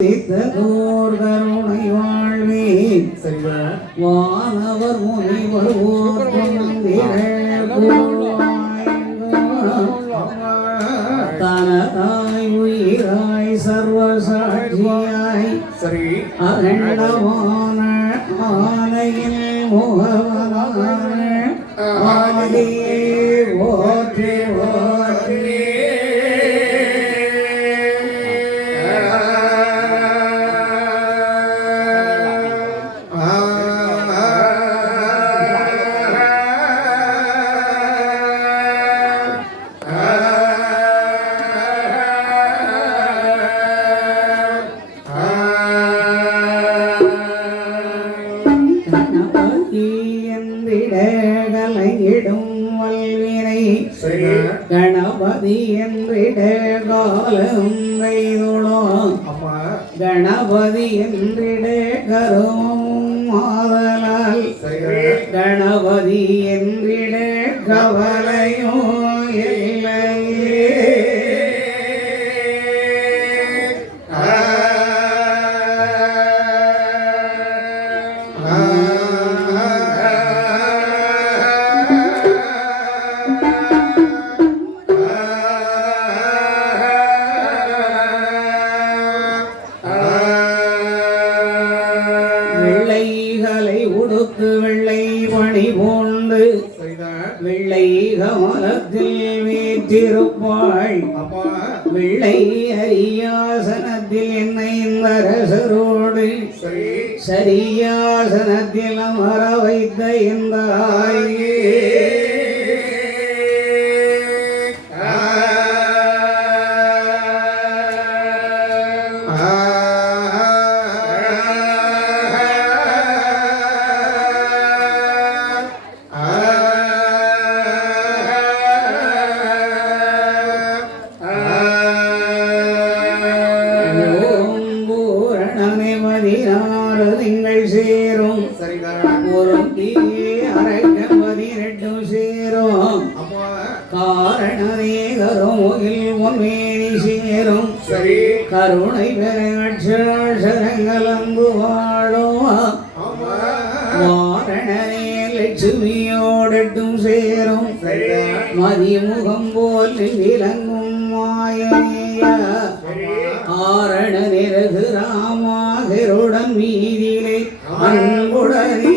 கருணை வாழ்வே வானவர் முனிவர் தனதாய் உயிராய் சர்வசாட்சியாய் அகண்டமான ஆலையில் முகவனான ஆதியே ஓற்றே ஓற்றே கலையிடும் வல்வினை கணபதி என்றிட காலம் கைதுளோம் கணபதி என்றிட கருமமும் ஆதலால் கணபதி என்றிட கவலையோ இல்லையே வெள்ளைகளை உடுத்து வெள்ளை பணி போன்று வெள்ளை கமலத்தில் வீற்றிருப்பாள் வெள்ளை அரியாசனத்தில் என்னை அரசரோடு சரியாசனத்தில் அமர வைத்த இந்த ஆயே திங்கள் சேரும் அரைக்க 18 சேரும் காரணனே கருமுகில் முன்மேனி சேரும் கருணை பெற அக்ஷரங்கலந்து வாழும் வாரணனே லட்சுமியோடட்டும் சேரும் மதிமுகம் போல் விளங்கும் மாயனேய ஆரண நிறகு ராமாகருடன் மீதிலே அன்புடனே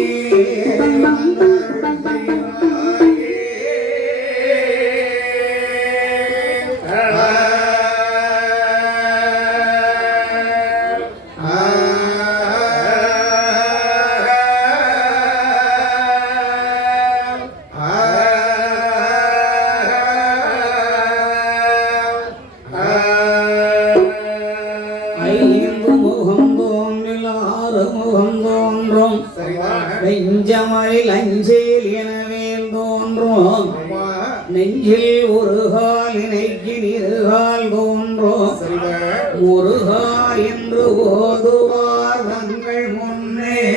முகம் தோன்றும் நெஞ்சமரில் அஞ்சேல் எனவேல் தோன்றும் நெஞ்சில் ஒரு கால் இணைக்கு இருகால் தோன்றும் முருகா என்று ஓதுவார் தங்கள் முன்னே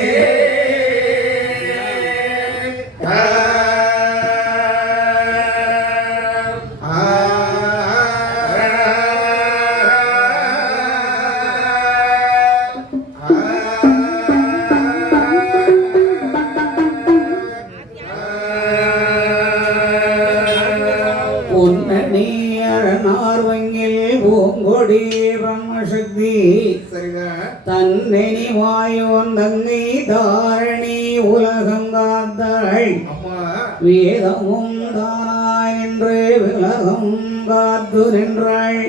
நார்வங்கில் பூங்கொடி பிரம்மசக்தி தன்னெனி வாயோன் தங்கை தாரணி உலகம் காத்தாள் வேதமும் தானாய் என்று விலகம் காத்து நின்றாள்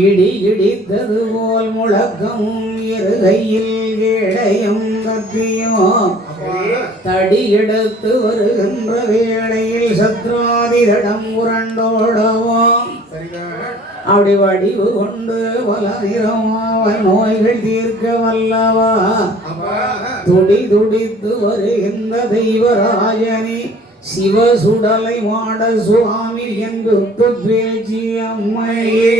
இடி இடித்தது போல் முழக்கமும் இருகையில் கேடயம் கத்தியும் தடி எடுத்து வருகின்ற வேளையில் சத்ராதிதடம் உரண்டோடவும் அப்படி வடிவு கொண்டு பல நிறமாவன் நோய்கள் தீர்க்க வல்லவா துடி துடித்து வருகின்ற தெய்வராஜனே சிவசுடலை மாட சுவாமி என்று பேச்சு அம்மையே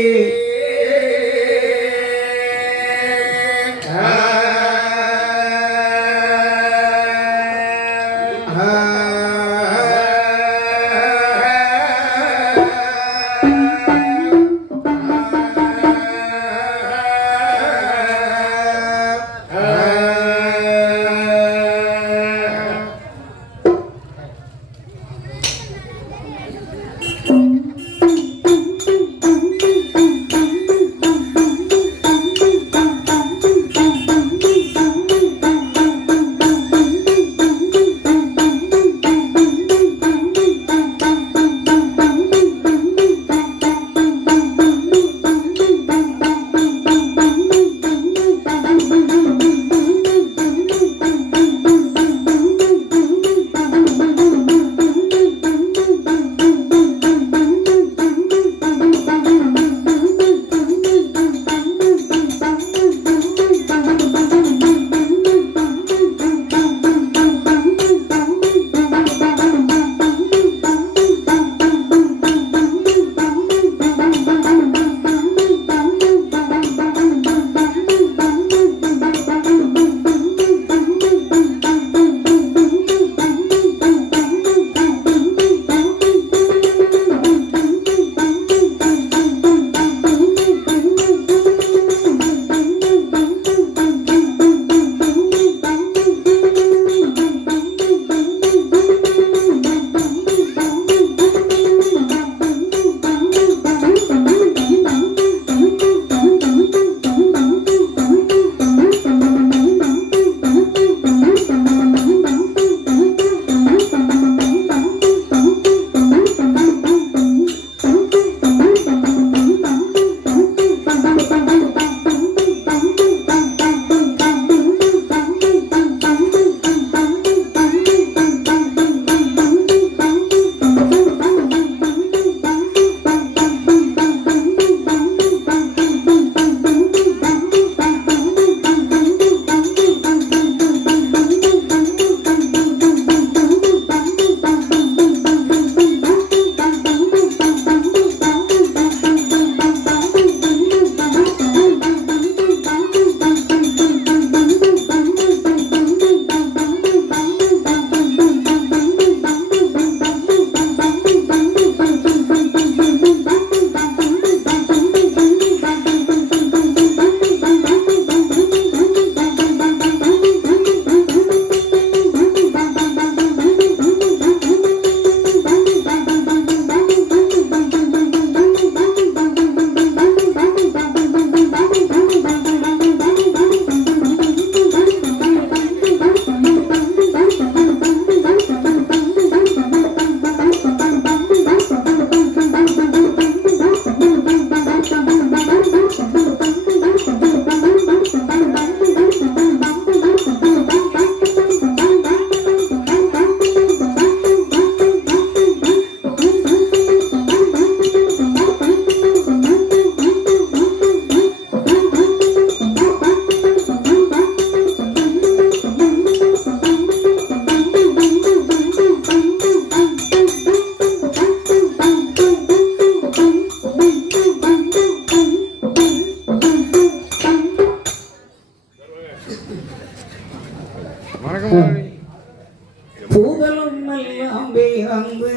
பூதலும் எல்லாம் வீரந்து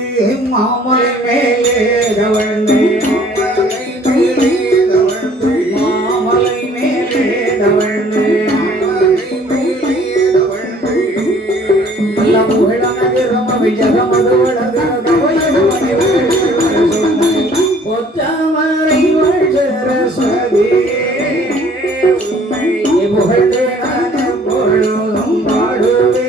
மாமலை மேலே தவழ்ந்து மாமலை மேலே தவழ்ந்து நல்ல புகழனது ரமவி ஜகமது வளது ஒற்றமரை வளரஸ்வதி புகழ்ந்து நான் பொழுதும் பாடுவே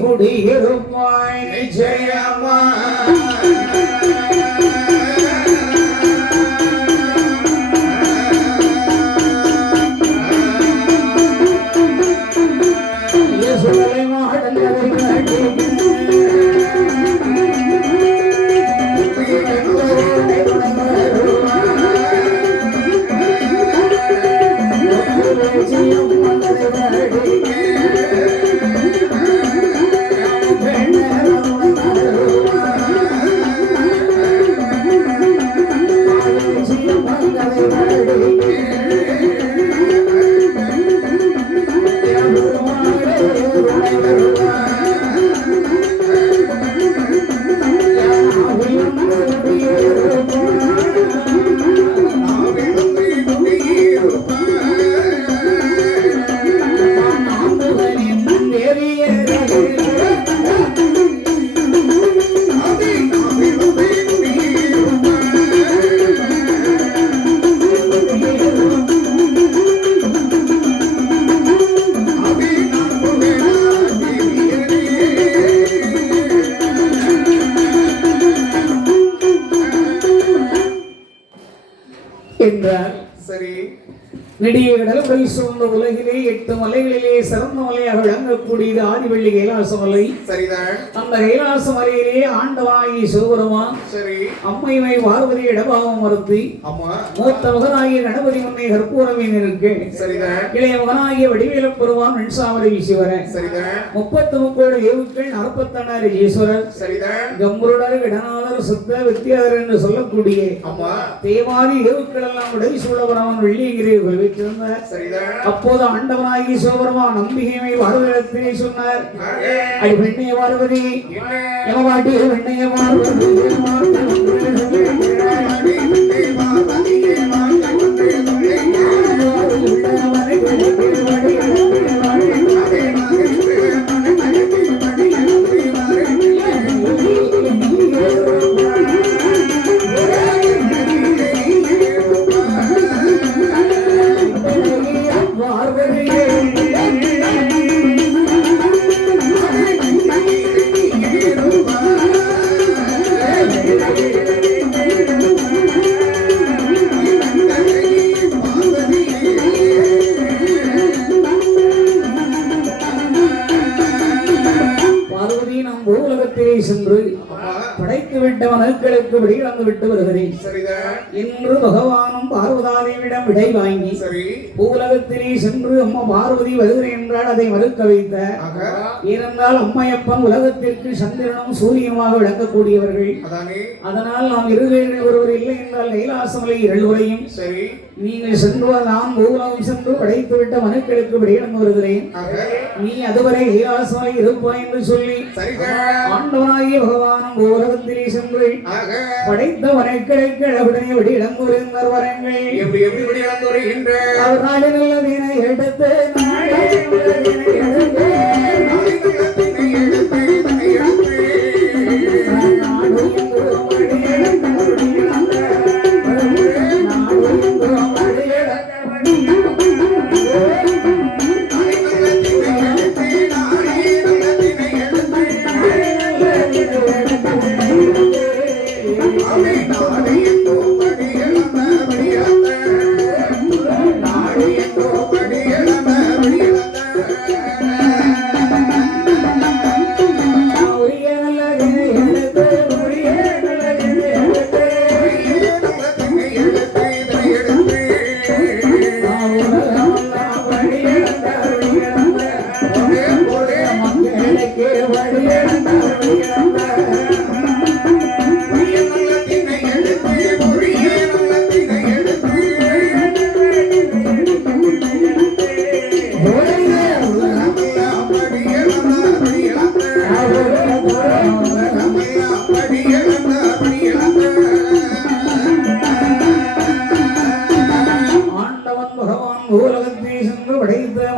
குடியிருப்பாய் நிச்சயமா என்றார். சரி. நெடிய கடல்கள் சூழ்ந்த உலகிலே 8 மலைகளிலே சிறந்த மலையாக விளங்கக்கூடியது ஆதிவள்ளி கைலாச மலை. சரிதான். அந்த கைலாச மலையிலே ஆண்டவனாகி சிவபெருமான் சரி அம்மைமை பார்வதி இடபாவம் மறுத்தி மூத்த மகனாகிய கணபதி முன்னே கற்பூரமே இருக்கு. சரிதான். இளைய மகனாகிய வடிவேல பெருமான் மின்சாமரை வீசுவரன். சரிதான். 33 ஏவுக்கள் 46 ஈஸ்வரர். சரிதான். கம்பருடர் இடநாதர் சுத்த வித்தியாதர் என்று சொல்லக்கூடிய தேவாதி ஏவுக்கள் எல்லாம் உடை சூழவராமன் வெள்ளியங்கிரியை கொள்வித்திருந்தார். அப்போது ஆண்டவனாகி சிவபெருமான் நம்பிகைமை வாழ்விடத்திலே சொன்னார். அடி பெண்ணைய பார்வதி எமவாட்டி பெண்ணைய பார்வதி சென்று படைத்துவிட்ட மனுக்களுக்கு விடையிழந்து விட்டு வருகிறேன். இன்று பகவானும் பார்வதாதேவிடம் விடை வாங்கி பூலகத்திலே சென்று அம்மா பார்வதி வருகிறேன் என்றால் அதை மறுக்க வைத்த. ஏனென்றால் அம்மையப்பன் உலகத்திற்கு சந்திரனும் சூரியனுமாக விளங்கக்கூடியவர்கள். அதனால் நாம் இருவேறு ஒருவர் இல்லை என்றால் கைலாசமலை இருளுரையும் நீங்கள் சென்று நான் பூலகம் சென்று படைத்துவிட்ட மனுக்களுக்கு விடையிழந்து வருகிறேன். நீ அதுவரை கைலாசமலை இருப்பாய் என்று சொல்லி ஆண்டவனாகிய பகவானும் பூலகத்திலே சென்று படைத்த மனுக்களுக்கு உடனே விடையிழந்து வருகின்ற வரங்கள் அவர் நாடு நல்லதினை எடுத்து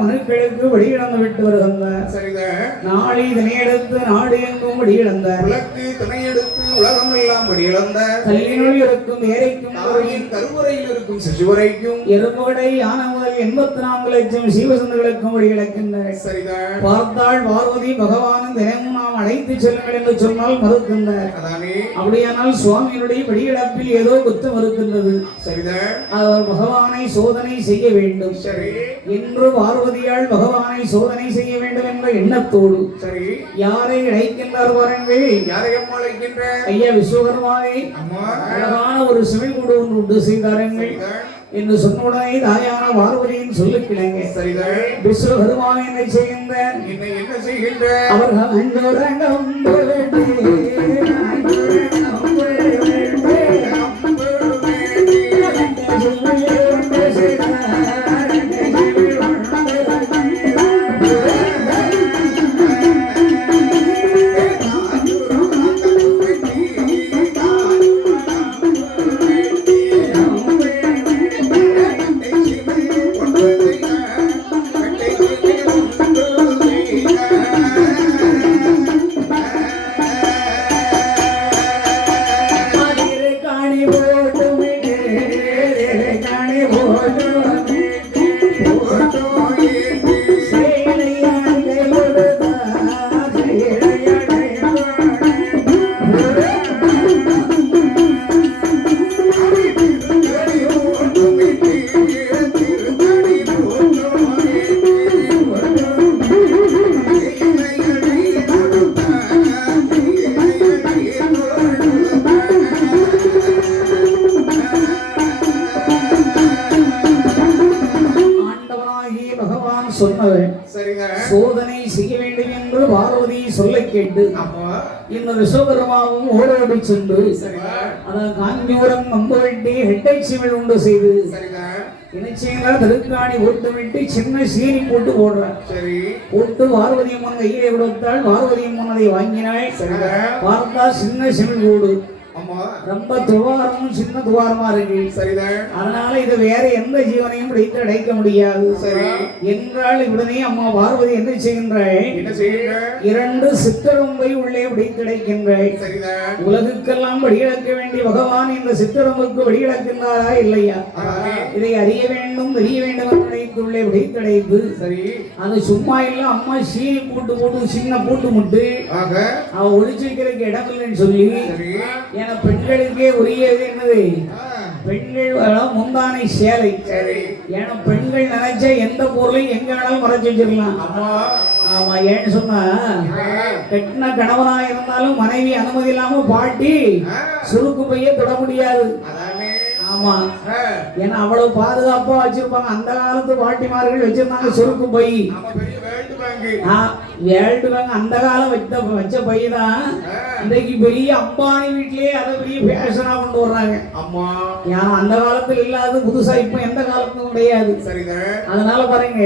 மனுக்களுக்கு வழியிழந்து விட்டு வருகின்றார். நாளை இதனையடுத்து நாடு எங்கும் வழியிழந்தார். உலகம் எல்லாம் வழியிழந்தார். கல்லினுள் இருக்கும் ஏரைக்கும் கருவறையில் இருக்கும் சிசுவரைக்கும் எறும்புகடை யானை முதல் 84 லட்சம் சீவசந்தர்களுக்கும் வழியிழக்கின்றார். பார்த்தாள் பார்வதி பகவானும் தினமும் நாம் அழைத்து செல்லுங்கள் என்று சொன்னால் மறுக்கின்றார். அப்படியானால் சுவாமியினுடைய வழியிழப்பில் ஏதோ குற்றம் இருக்கின்றது. அவர் பகவானை சோதனை செய்ய வேண்டும். இன்று பார்வதியால் பகவானை சோதனை செய்ய வேண்டும் என்ற எண்ணத்தோடு யாரை அழைக்கின்றார் பாருங்கள். யாரையும் அழைக்கின்ற ஐயா விஸ்வகர்மாவை அழகான ஒரு சிவன் ஒன்று செய்தார்கள் என்று சொன்னுடனே தாயான பார்வதியின் சொல்லுக்கிழங்க விஸ்வகர்மாவை என்ன செய்கின்ற சொன்னவன். சரிங்க. சோதனை செய்ய வேண்டும் என்று பார்வதி சொல்ல கேட்டு இந்த விஸ்வகர்மாவும் ஓடோடி சென்று அதான் காஞ்சிபுரம் நம்பவெட்டி ஹெட்டை சிவில் உண்டு செய்து இணைச்சியங்களா திருக்காணி ஓட்டு விட்டு சின்ன சீனி போட்டு போடுறார். போட்டு பார்வதி அம்மன் கையிலே கொடுத்தாள். பார்வதி அம்மன் அதை வாங்கினாள். பார்த்தா சின்ன சிவில் கூடு, ரொம்ப துவாரமும் சின்ன துவாரமா இருக்கு. அதனால இது வேற எந்த ஜீவனையும் பிடித்து அடைக்க முடியாது என்றால் உடனே அம்மா பார்வதி என்ன செய்கின்றாள்? 2 சித்தரம்பை உள்ளே பிடித்து அடைக்கின்றாள். உலகுக்கெல்லாம் வழியிழக்க வேண்டிய பகவான் இந்த சித்தரம்புக்கு வழியிழக்கின்றாரா இல்லையா? இதை அறிய வேண்டும் தெரிய வேண்டும் என்று உள்ளே பிடித்து அடைத்து அது சும்மா இல்ல. அம்மா சீனி போட்டு போட்டு சின்ன போட்டு முட்டு அவ ஒளிச்சு வைக்கிறதுக்கு இடம் இல்லைன்னு சொல்லி ஏன்னா பெண்களுக்கே உரியது என்னது? பெண்கள் முந்தானை சேலை. ஏன்னா பெண்கள் நினைச்ச எந்த பொருளையும் எங்க வேணாலும் மறைச்சு வச்சிருக்கலாம். ஆமா, ஏன்னு சொன்னா கட்டின கணவனா இருந்தாலும் மனைவி அனுமதி இல்லாம பாட்டி சுருக்கு பைய தொட முடியாது. ஆமா, ஏன்னா அவ்வளவு பாதுகாப்பா வச்சிருப்பாங்க. அந்த காலத்து பாட்டிமார்கள் வச்சிருந்தாங்க சுருக்கு பை. வேல்டு பேங்க் அந்த காலம் வச்ச பை தான் இன்றைக்கு பெரிய அம்பானி வீட்லயே அதை பெரிய ஃபேஷனா கொண்டு வர்றாங்க. ஏன்னா அந்த காலத்துல இல்லாத புதுசா இப்ப எந்த காலத்தும் கிடையாது. அதனால பாருங்க,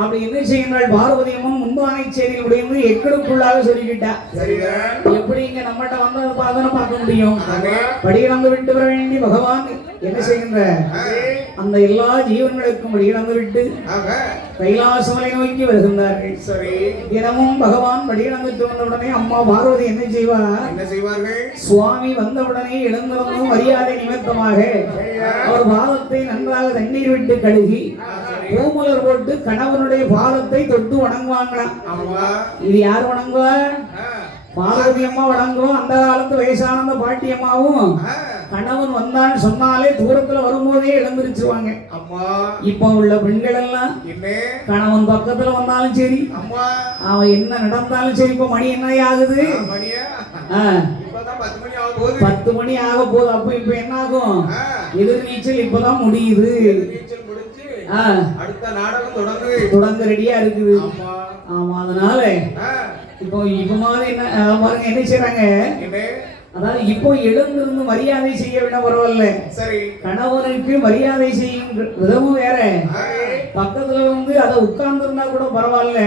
அப்படி என்ன செய்யறாள் பார்வதி அம்மன் முந்தானை சேரியில் உடைந்து எக்கடுக்குள்ளாக சொல்லிக்கிட்டா. எப்படி இங்க நம்மகிட்ட வந்ததை பார்க்க முடியும்? படியிழந்து விட்டு வர வேண்டி பகவான் என்ன செய்கின்ற அந்த எல்லா ஜீவன்களுக்கும் படியிழந்து விட்டு கைலாசமலை நோக்கி வருகின்றார்கள். தினமும் பகவான் படியிழந்து வந்தவுடனே அம்மா பார்வதி என்ன செய்வார்கள்? சுவாமி வந்தவுடனே எழுந்திருந்தும் மரியாதை நிமித்தமாக அவர் பாதத்தை நன்றாக தண்ணீர் விட்டு கழுகி பூமலர் போட்டு கணவனுடைய பாதத்தை தொட்டு வணங்குவாங்களாம். இது யார் வணங்குவா? பார்வதி அம்மா வணங்குவோம். அந்த காலத்து வயசானந்த பாட்டி அம்மாவும் கணவன் வந்தான்னு சொன்னாலே தூரத்துல வரும்போதே எழுந்திருச்சுவாங்க. இப்ப உள்ள பெண்கள் எல்லாம் கணவன் பக்கத்துல வந்தாலும் சரி, அவன் என்ன நடந்தாலும் சரி, இப்ப மணி என்ன ஆகுது? 10 மணி ஆக போகுது. அப்ப இப்ப என்ன ஆகும்? எதிர்நீச்சல் இப்பதான் முடியுது. அடுத்த நாடகம் தொடங்க ரெடியா இருக்குது. ஆமா, அதனால இப்போ மாதிரி என்ன பாருங்க என்ன செய்யறாங்க? அதாவது இப்போ எழுந்திருந்து மரியாதை செய்ய விட பரவாயில்ல. கணவனுக்கு மரியாதை செய்யும் விதமும் வேற. பக்கத்துல வந்து அதை உட்கார்ந்து இருந்தா கூட பரவாயில்ல.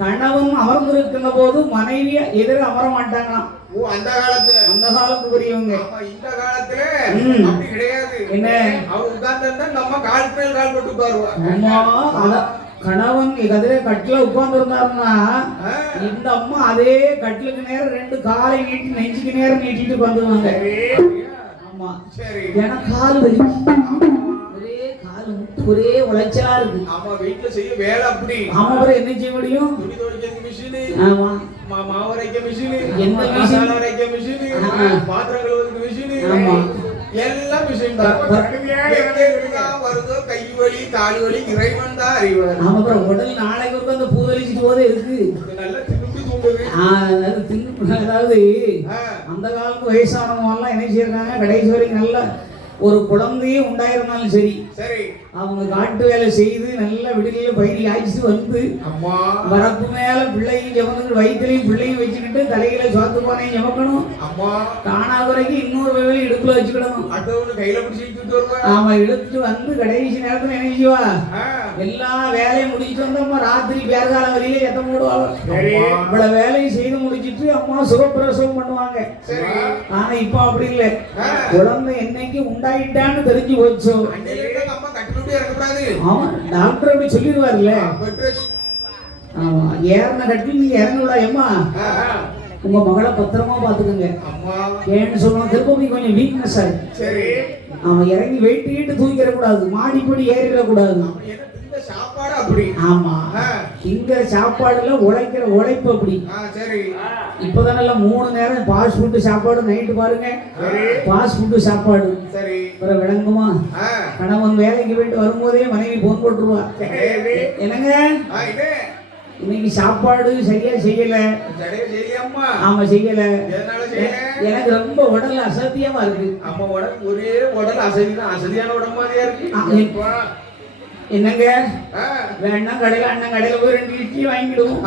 கணவன் அமர்ந்திருக்கின்ற போது மனைவிய எதிர அமர மாட்டாங்களாம். அந்த காலத்து பெரியவங்க. இந்த காலத்துல அப்படி கிடையாது. என்ன அவர் உட்கார்ந்து நம்ம கால் மேல் கால் போட்டு பாருவா. கணவன் கதிரை கட்டில உட்கார்ந்து இருந்தாருன்னா இந்த அம்மா அதே கட்டிலுக்கு நேரம் 2 காலை நீட்டி நெஞ்சுக்கு நேரம் நீட்டிட்டு வந்துருவாங்க. ஆமா, ஏன்னா கால் வலி, ஒரே கால் முட்டு ஒரே உளைச்சலா இருக்கு. ஆமா, வீட்டுல செய்ய வேலை அப்படி. ஆமா, அப்புறம் என்ன செய்ய முடியும்? துணி துவைக்கிறதுக்கு மிஷின், ஆமா, மாவு அரைக்க மிஷின், எந்த மசாலா அரைக்க மிஷின், பாத்திரம் கழுவுறதுக்கு மிஷின், ஆமா, எல்லாம் மிஷின் தான். வருதோ கை வலி கால் வலி இறைவன் தான் அறிவார். ஆமா, அப்புறம் உடல் நாளைக்கு வந்து அந்த பூதலிச்சுட்டு போதே இருக்கு. நல்லா தின்னு தூங்குது. அதாவது அந்த காலத்து வயசானவங்க எல்லாம் என்ன செய்யறாங்க? கடைசி வரைக்கும் நல்லா ஒரு குழந்தையே உண்டாயிருந்தாலும் சரி அவங்க காட்டு வேலை செய்து நல்ல விடுதலையில பயிரி ஆய்ச்சிட்டு வந்து வரப்பு மேல பிள்ளையும் ஜமந்து வயிற்றுலையும் பிள்ளையும் வச்சுக்கிட்டு தலையில சோத்து பானையும் ஜமக்கணும். காணாத வரைக்கும் இன்னொரு வேலை இடுப்புல வச்சுக்கிடணும். கையில பிடிச்சிட்டு ஆமா, இழுத்துட்டு வந்து கடைசி நேரத்துல என்ன செய்வா? எல்லா வேலையும் முடிச்சுட்டு வந்து அம்மா ராத்திரி பேர்கால வழியில எத்த போடுவாங்க. இவ்வளவு வேலையும் செய்து முடிச்சிட்டு அம்மா சுகப்பிரசவம் பண்ணுவாங்க. ஆனா இப்ப அப்படி இல்லை. குழந்தை என்னைக்கு உண்டாயிட்டான்னு தெரிஞ்சு போச்சு. ஆமா, டாக்டர் அப்படி சொல்லிடுவார்ல. ஆமா, ஏறின கட்டில் நீங்க இறங்க விடாயம்மா, உங்க மகளை பத்திரமா பாத்துக்கோங்க. ஏன்னு சொல்லுவோம், திருப்பதி கொஞ்சம் வீக்னஸ் ஆகுது. அவன் இறங்கி வெயிட்டு தூக்கிட கூடாது, மாடிப்படி ஏறிட கூடாது. சாப்பாடு அப்படி. ஆமா, இங்க சாப்பாடுல உழைக்கிற உழைப்பு அப்படி. இப்பதான் 3 நேரம் ஃபாஸ்ட் ஃபுட் சாப்பாடு. நைட்டு பாருங்க ஃபாஸ்ட் ஃபுட் சாப்பாடு. விளங்குமா? கணவன் வேலைக்கு போயிட்டு வரும்போதே மனைவி போன் போட்டுருவா, என்னங்க இன்னைக்கு சாப்பாடு சரியா செய்யல. ஆமா, செய்யல. எனக்கு ரொம்ப உடல் அசதியமா இருக்கு. ஒரே உடல் அசதிதான், அசதியான உடம்பு மாதிரியா இருக்கு. என்னங்க வேணா கடையில அண்ணன் கடையில போய் 2 இட்லி வாங்கிடுவோம்.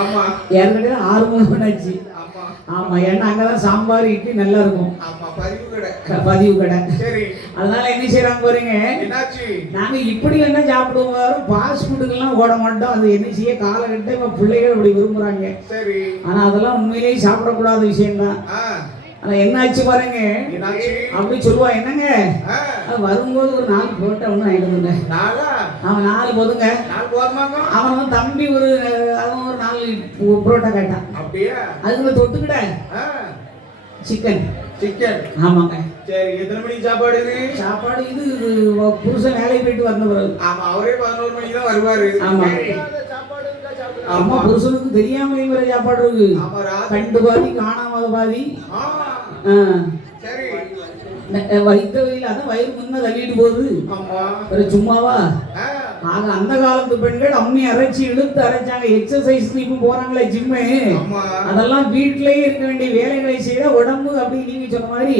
ஆமா ஏற்கனவே 6 மூணாச்சு. ஆமா ஏன்னா அங்கதான் சாம்பார் இட்லி நல்லா இருக்கும். பதிவு கடை. சரி அதனால என்ன செய்யறாங்க பாருங்க, நாங்க இப்படி என்ன சாப்பிடுவோம், ஃபாஸ்ட் ஃபுட்டுக்கெல்லாம் ஓட மாட்டோம். அது என்ன செய்ய காலகட்டம் இப்ப பிள்ளைகள் அப்படி விரும்புறாங்க. சரி ஆனா அதெல்லாம் உண்மையிலேயே சாப்பிடக்கூடாத விஷயம்தான். ஆனா என்ன ஆச்சு பாருங்க, அப்படி சொல்லுவா என்னங்க வரும்போது ஒரு 4 புரோட்டா ஒண்ணு ஆயிடுதுங்க. அவன் 4 போதுங்க. அவன் வந்து தம்பி அவன் ஒரு 4 புரோட்டா கேட்டான். அப்படியே அதுக்கு தொட்டுக்கிட்ட சிக்கன். ஆமாங்க. சரி எத்தனை மணிக்கு சாப்பாடு இது? சாப்பாடு இது புருஷன் வேலைக்கு போயிட்டு வந்த பிறகு. ஆமா அவரே 11 மணிக்கு தான் வருவாரு. ஆமா அம்மா புருஷனுக்கு தெரியாமலே வர சாப்பாடு இருக்கு. கண்டு பாதி காணாம பாதி. சரி வைத்த வயல அதான் வயிறு முன்ன தள்ளிட்டு போகுது. சும்மாவா ஆக அந்த காலத்து பெண்கள் அம்மி அரைச்சி இழுத்து அரைச்சாங்க. எக்ஸசைஸ் இப்ப போறாங்களே ஜிம்மு, அதெல்லாம் வீட்லயே இருக்க வேண்டிய வேலைகளை செய்ய உடம்பு அப்படி நீங்க சொன்ன மாதிரி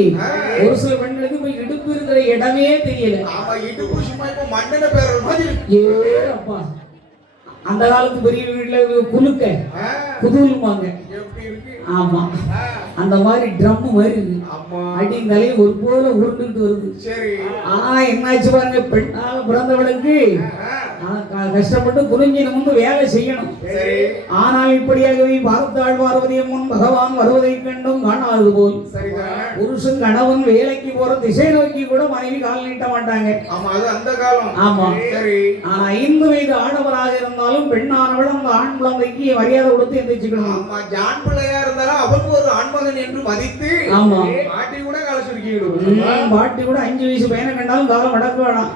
ஒரு சில பெண்களுக்கு இப்ப இடுப்பு இருக்கிற இடமே தெரியல. அப்பா அந்த காலத்து பெரிய வீட்டுல குலுக்க குதூலுமாங்க. ஆமா அந்த மாதிரி ட்ரம் மாதிரி இருக்கு. அடிந்தாலே ஒரு போல உருண்டுட்டு வருது. ஆனா என்னாச்சு பாருங்க, பெண்ணால பிறந்தவளுக்கு கஷ்டப்பட்டு குறிஞ்சின முன்பு வேலை செய்யணும். ஆனால் இப்படியாகவே பார்த்தாள் பார்வதியம் முன் பகவான் வருவதை கண்டும் காணாது போல் புருஷன் கணவன் வேலைக்கு போற திசை நோக்கி கூட மனைவி கால் நீட்ட மாட்டாங்க. ஆமா ஆனா 5 வயது ஆடவராக இருந்தாலும் பெண்ணானவள் அந்த ஆண் குழந்தைக்கு மரியாதை கொடுத்து எந்திரிச்சுக்கணும். ஆண் பிள்ளையா இருந்தாலும் அவனுக்கு ஒரு ஆண்மகன் என்று மதித்து ஆமா பாட்டி கூட கால சுருக்கிடும். பாட்டி கூட 5 வயசு பையனை கண்டாலும் காலம் அடக்க வேணாம்.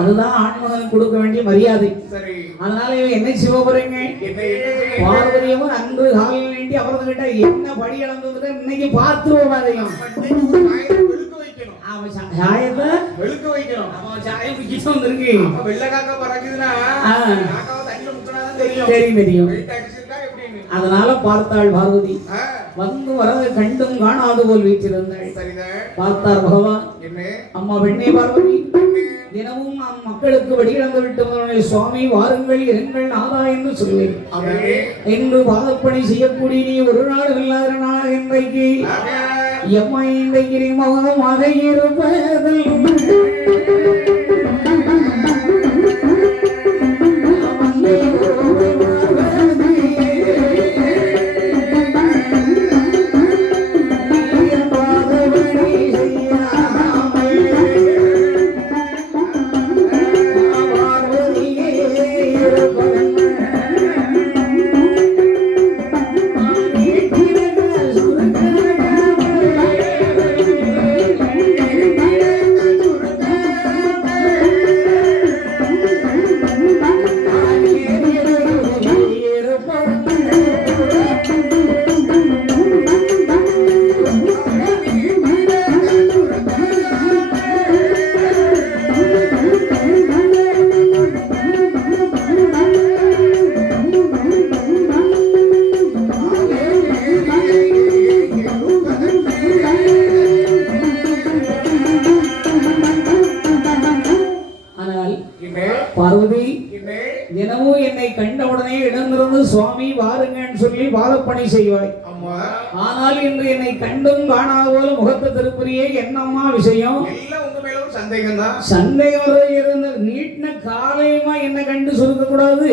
அதுதான் ஆண்மகனுக்கு கொடுக்க வேண்டிய மரியாதை. அதனால என்ன சிவ போறீங்க, பார்வதியமும் அன்று காலில் நீட்டி அவரது கிட்ட என்ன படி இழந்தது இன்னைக்கு பார்த்துருவோம். அதையும் அதனால பார்த்தாள் பார்வதி. வந்து வரது கண்டும் காணாது போல் வீற்றிருந்தாள். பார்த்தார் பகவான், அம்மா பெண்ணே பார்வதி, தினமும் நாம் மக்களுக்கு வடிகிழந்து விட்டு சுவாமி வாருங்கள் இருங்கள் நாதா என்று சொல்வேன். என்று பாதப்பணி செய்யக்கூடிய நீ ஒரு நாள் இல்லாத நாள் இன்றைக்கு எம்மை இன்றைக்கு முகமாக இருப்பதில் பார்வதி தினமும் என்னை கண்டவுடனே இடமிருந்து சுவாமி வாருங்கன்னு சொல்லி பாதப்பணி செய்வாய். ஆனால் இன்று என்னை கண்டும் காணாத போல முகத்தை திருப்புரியே என்னம்மா விஷயம்? சந்தேகம் இருந்த நீட்டின காலையுமா என்ன கண்டு சுருக்க கூடாது.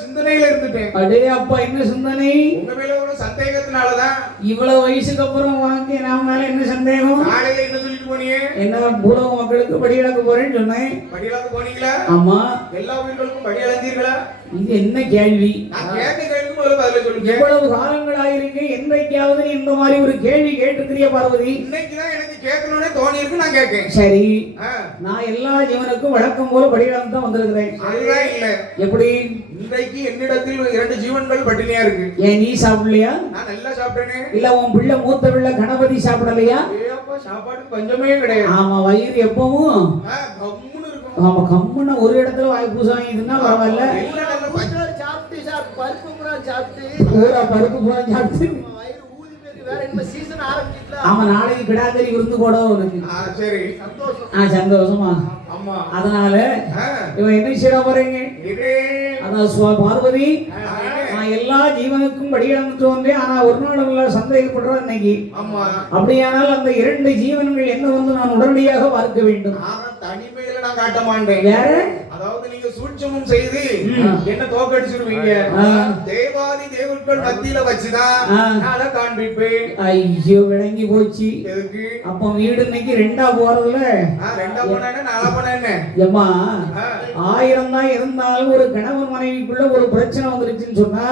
சிந்தனையில இருந்துட்டேன். அடே அப்பா என்ன சிந்தனை? உங்க மேல ஒரு சந்தேகத்தினாலதான். இவ்வளவு வயசுக்கு அப்புறம் வாங்கி நான் மேல என்ன சந்தேகம்? காலையில என்ன சொல்லிட்டு போனீங்க? என்ன பூலோக மக்களுக்கு படி இழக்க போறேன்னு சொன்னேன். படி இழக்க போனீங்களா? ஆமா. எல்லா உயிர்களுக்கும் படி இழந்தீர்களா? இது என்ன கேள்வி? நான் கேட்ட கேள்விக்கு முதல்ல பதில் சொல்லுங்க. எவ்வளவு காலங்கள் ஆயிருக்கு, என்றைக்காவது இந்த மாதிரி ஒரு கேள்வி கேட்டிருக்கிறியா பார்வதி? இன்னைக்குதான் எனக்கு கேட்கணும்னே தோணி இருக்கு, நான் கேட்கேன். சரி, நான் எல்லா ஜீவனுக்கும் வழக்கம் போல படி இழந்து தான் வந்திருக்கிறேன். அதுதான் இல்ல. எப்படி? இன்றைக்கு என்னிடத்தில் 2 ஜீவன்கள் பட்டினியா இருக்கு. ஏன் நீ சாப்பிடலையா? நான் நல்லா சாப்பிட்டேனே. இல்ல உன் பிள்ளை மூத்த பிள்ளை கணபதி சாப்பிடலையா? ஏப்பா சாப்பாட்டுக்கு பஞ்சமே கிடையாது. ஆமா வயிறு எப்பவும் கம்முன்னு இருக்கும். ஆமா கம்முன்னு ஒரு இடத்துல வாய் பூசாங்க இதுன்னா பரவாயில்ல. பருப்பு பூரா சாப்பிட்டு வயிறு ஊதி ஆமா நாளைக்கு கிடாக்கறி விருந்து போட உனக்கு. சரி சந்தோஷமா. அதனால இவன் என்ன செய்ய போறீங்க? அதான் பார்வதி நான் எல்லா ஜீவனுக்கும் படியிழந்துட்டு வந்தேன். ஆனா ஒரு நாள் சந்தேகப்படுறேன் இன்னைக்கு. அப்படியானால் அந்த 2 ஜீவன்கள் என்ன வந்து நான் உடனடியாக பார்க்க வேண்டும். தனிமையில நான் காட்ட மாட்டேன். வேற அதாவது நீங்க சூட்சமும் செய்து என்ன தோக்கடிச்சிருவீங்க. தேவாதி தேவர்கள் மத்தியில வச்சுதான் நான் அதை காண்பிப்பேன். ஐயோ விளங்கி போச்சு. எதுக்கு? அப்ப வீடு இன்னைக்கு 2ஆ போறதுல 2ஆ போனா 4ஆ போனா என்ன? ஏம்மா 1000 தான் இருந்தாலும் ஒரு கணவன் மனைவிக்குள்ள ஒரு பிரச்சனை வந்துருச்சுன்னு சொன்னா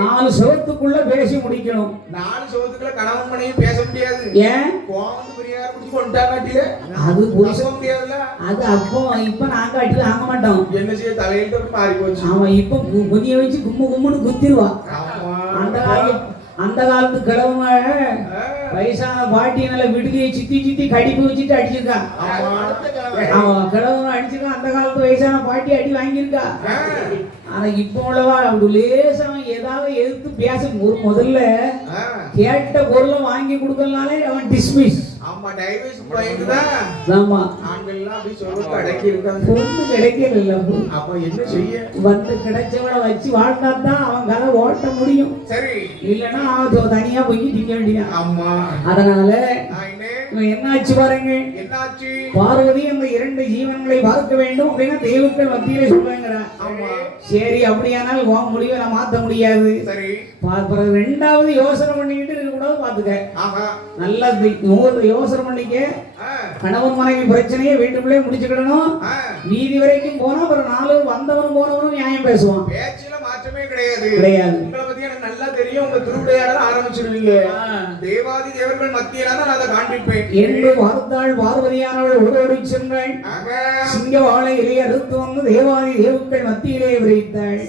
4 செவத்துக்குள்ள பேசி முடிக்கணும். 4 செவத்துக்குள்ள கணவன் மனைவி பேச முடியாது. ஏன்? கோவம் பிரியார் புடிச்சு கொண்டாட்டில அது புரிச முடியாதுல. அது அப்போ இப்ப நாங்க அடி வாங்க மாட்டோம். என்ன செய்ய தலையில மாறி போச்சு. அவன் இப்ப குனிய வச்சு கும்முன்னு குத்திடுவா. அந்த காலத்து கிழவங்க வயசான பாட்டி நல்ல விடுதியை சுத்தி கடிப்பு வச்சுட்டு அடிச்சிருக்கான். அவன் கிழவங்க அடிச்சிருக்கான். அந்த காலத்து வயசான பாட்டி அடி வாங்கியிருக்கா. ஆனா இப்ப உள்ளவா அப்படி லேசம் ஏதாவது எதிர்த்து பேச முதல்ல கேட்ட பொருளை வாங்கி கொடுக்கறனாலே அவன் டிஸ்மிஸ். ஆமா டைவர்ஸ் போயிட்டுதான். ஆமா ஆண்கள்லாம் அப்படி சொல்லிட்டு அடக்கி இருக்காங்க. பொண்ணு கிடைக்கல. அப்ப என்ன செய்ய? வந்து கிடைச்சவனை வச்சு வாழ்ந்தா தான் அவன் கதை ஓட்ட முடியும். சரி இல்லன்னா அவன் தனியா போய் திங்க வேண்டியதான். ஆமா அதனால என்னாச்சு பாருங்க. என்னாச்சு? பார்வதி அந்த 2 ஜீவன்களை பார்க்க வேண்டும் அப்படின்னா தெய்வங்கள் மத்தியில சொல்லுங்கிறான். ஆமா சரி அப்படியானால் உன் முடிவை நான் மாத்த முடியாது. சரி 2வது யோசனை பண்ணிக்கிட்டு இருக்க கூடாது. பாத்துக்க நல்லா யோசனை பண்ணிக்க. கணவன் மனைவி பிரச்சனையை வீட்டுக்குள்ளே முடிச்சுக்கிடணும். நீதி வரைக்கும் போனா அப்புறம் 4 வந்தவனும் போனவனும் நியாயம் பேசுவான். பேச்சுல மாற்றமே கிடையாது. உங்களை பத்தி எனக்கு நல்லா தெரியும். உங்க திருவிடையாடல ஆரம்பிச்சிருவீங்க. தேவாதி தேவர்கள் மத்தியில தான் நான் அதை காண்பிப்பேன் என்று வார்த்தாள் பார்வதியானவள் ஓடோடி சென்றாள். சிங்க வாழை இலையை அறுத்து வந்து தேவாதி தேவர்கள் மத்தியிலே விரித்தாள்.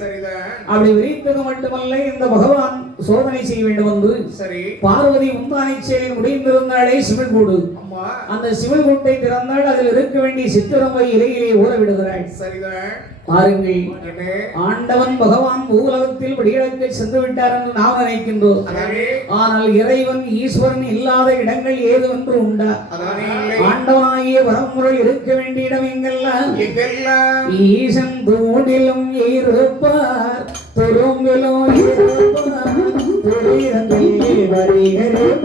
அப்படி விரித்தது மட்டுமல்ல இந்த பகவான் சோதனை செய்ய வேண்டும் என்று பார்வதி முந்தானை சேலை முடிந்திருந்தாளே சிவில் கூடு. அந்த சிவில் கூட்டை திறந்தால் அதில் இருக்க வேண்டிய சித்திரம்பை இலையிலே ஊற விடுகிறாள். பாருங்கள் ஆண்டவன் பகவான் பூலகத்தில் படியிழக்க சென்று விட்டார் என்று நாம் நினைக்கின்றோம். ஆனால் இறைவன் ஈஸ்வரன் இல்லாத இடங்கள் ஏது என்று உண்டா? ஆண்டவனாகிய வரமுறை இருக்க வேண்டிய இடம் எங்கெல்லாம்? ஈசன் தூணிலும் இருப்பார் துரும்பிலும் இருப்பார் துரிதத்தில் வருகிறார்.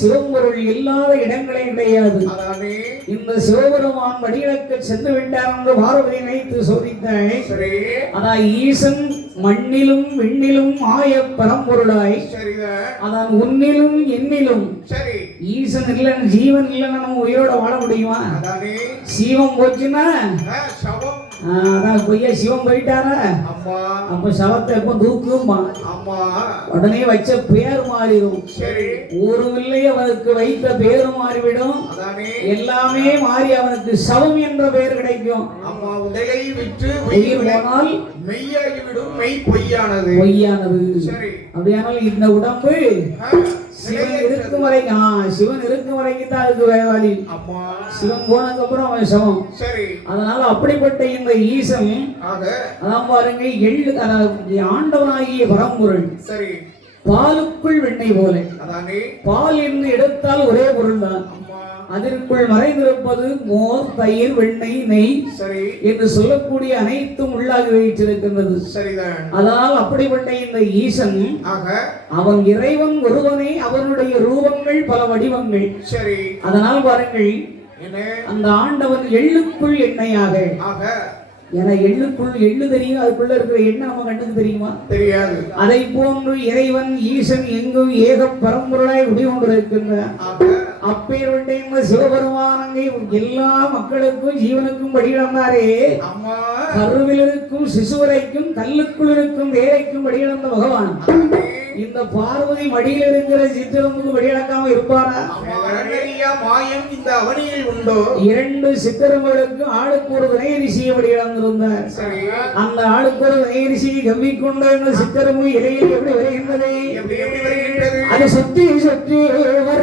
சிவம்பொருள் இல்லாத இடங்களே கிடையாது. அதானே இந்த சிவபெருமான் வடிகளுக்கு சென்று விட்டார் என்று பார்வதி நினைத்து சோதித்தாள். சரி அதான் ஈசன் மண்ணிலும் விண்ணிலும் ஆய பரம்பொருளாய் சரிதான் அதான் உன்னிலும் என்னிலும். சரி ஈசன் இல்லைன்னு ஜீவன் இல்லைன்னா நம்ம உயிரோட வாழ முடியுமா? அதானே சிவம் போச்சுன்னா சவம் அதான் பொய்யா சிவம் போயிட்டாரா அம்மா அப்ப சவத்தை எப்ப தூக்குமா அம்மா உடனே வச்ச பேர் மாறிடும். சரி ஒரு இல்லை அவனுக்கு வைத்த பேர் மாறிவிடும். அதானே எல்லாமே மாறி அவனுக்கு சவம் என்ற பெயர் கிடைக்கும். அம்மா உடலை விட்டு உயிர் போனால் மெய்யாகிவிடும் மெய் பொய்யானது பொய்யானது. சரி அப்படியானால் இந்த உடம்பு சிவன் இருக்கும் வரைக்கும் சிவன் இருக்கும் வரைக்கும் தான் அதுக்கு வேவாளி. அம்மா சிவன் போனதுக்கு அப்புறம் அவன் சவம். சரி அதனால அப்படிப்பட்ட இந்த ஈசன் ஆக அதான் பாருங்க அதாவது ஆண்டவனாகிய பரம்பொருள் சரி பாலுக்குள் வெண்ணெய் போல. அதானே பால் என்று எடுத்தால் ஒரே பொருள் தான். அம்மா அதற்குள் மறைந்திருப்பது மோர் தயிர் வெண்ணெய் நெய் சரி என்று சொல்லக்கூடிய அனைத்தும் உள்ளாகி வைத்திருக்கின்றது. சரிதான் அதனால் அப்படிப்பட்ட இந்த ஈசன் ஆக அவன் இறைவன் ஒருவனை அவனுடைய ரூபங்கள் பல வடிவங்கள். சரி அதனால் பாருங்கள் என்ன அந்த ஆண்டவன் எள்ளுக்குள் எண்ணெயாக ஆக என எள்ளுக்குள் எள்ளு தெரியும், அதுக்குள்ள இருக்கிற எண்ணெய் நம்ம கண்ணுக்கு தெரியுமா? தெரியாது. அதை போன்று இறைவன் ஈசன் எங்கும் ஏக பரம்பொருளாய் குடிகொண்டிருக்கின்றார். அப்பேற்பட்ட இந்த சிவபெருமானங்கை எல்லா மக்களுக்கும் ஜீவனுக்கும் படியிழந்தாரே. அம்மா கருவில் இருக்கும் சிசுவரைக்கும் கல்லுக்குள் இருக்கும் வேலைக்கும் படியிழந்த பகவான் இந்த பார்வதி மடியில் இருக்கிற சித்திரமுக்கு படியிழக்காம இருப்பாரா? மாயம் இந்த அவனியில் உண்டோ? இரண்டு சித்திரங்களுக்கு ஆளுக்கு ஒரு வினையரிசியை படியிழந்திருந்தார். அந்த ஆளுக்கு ஒரு வினையரிசியை கவ்விக்கொண்ட இந்த சித்திரமு இலையில் எப்படி வருகின்றது? அது சுற்றி சுற்றி வர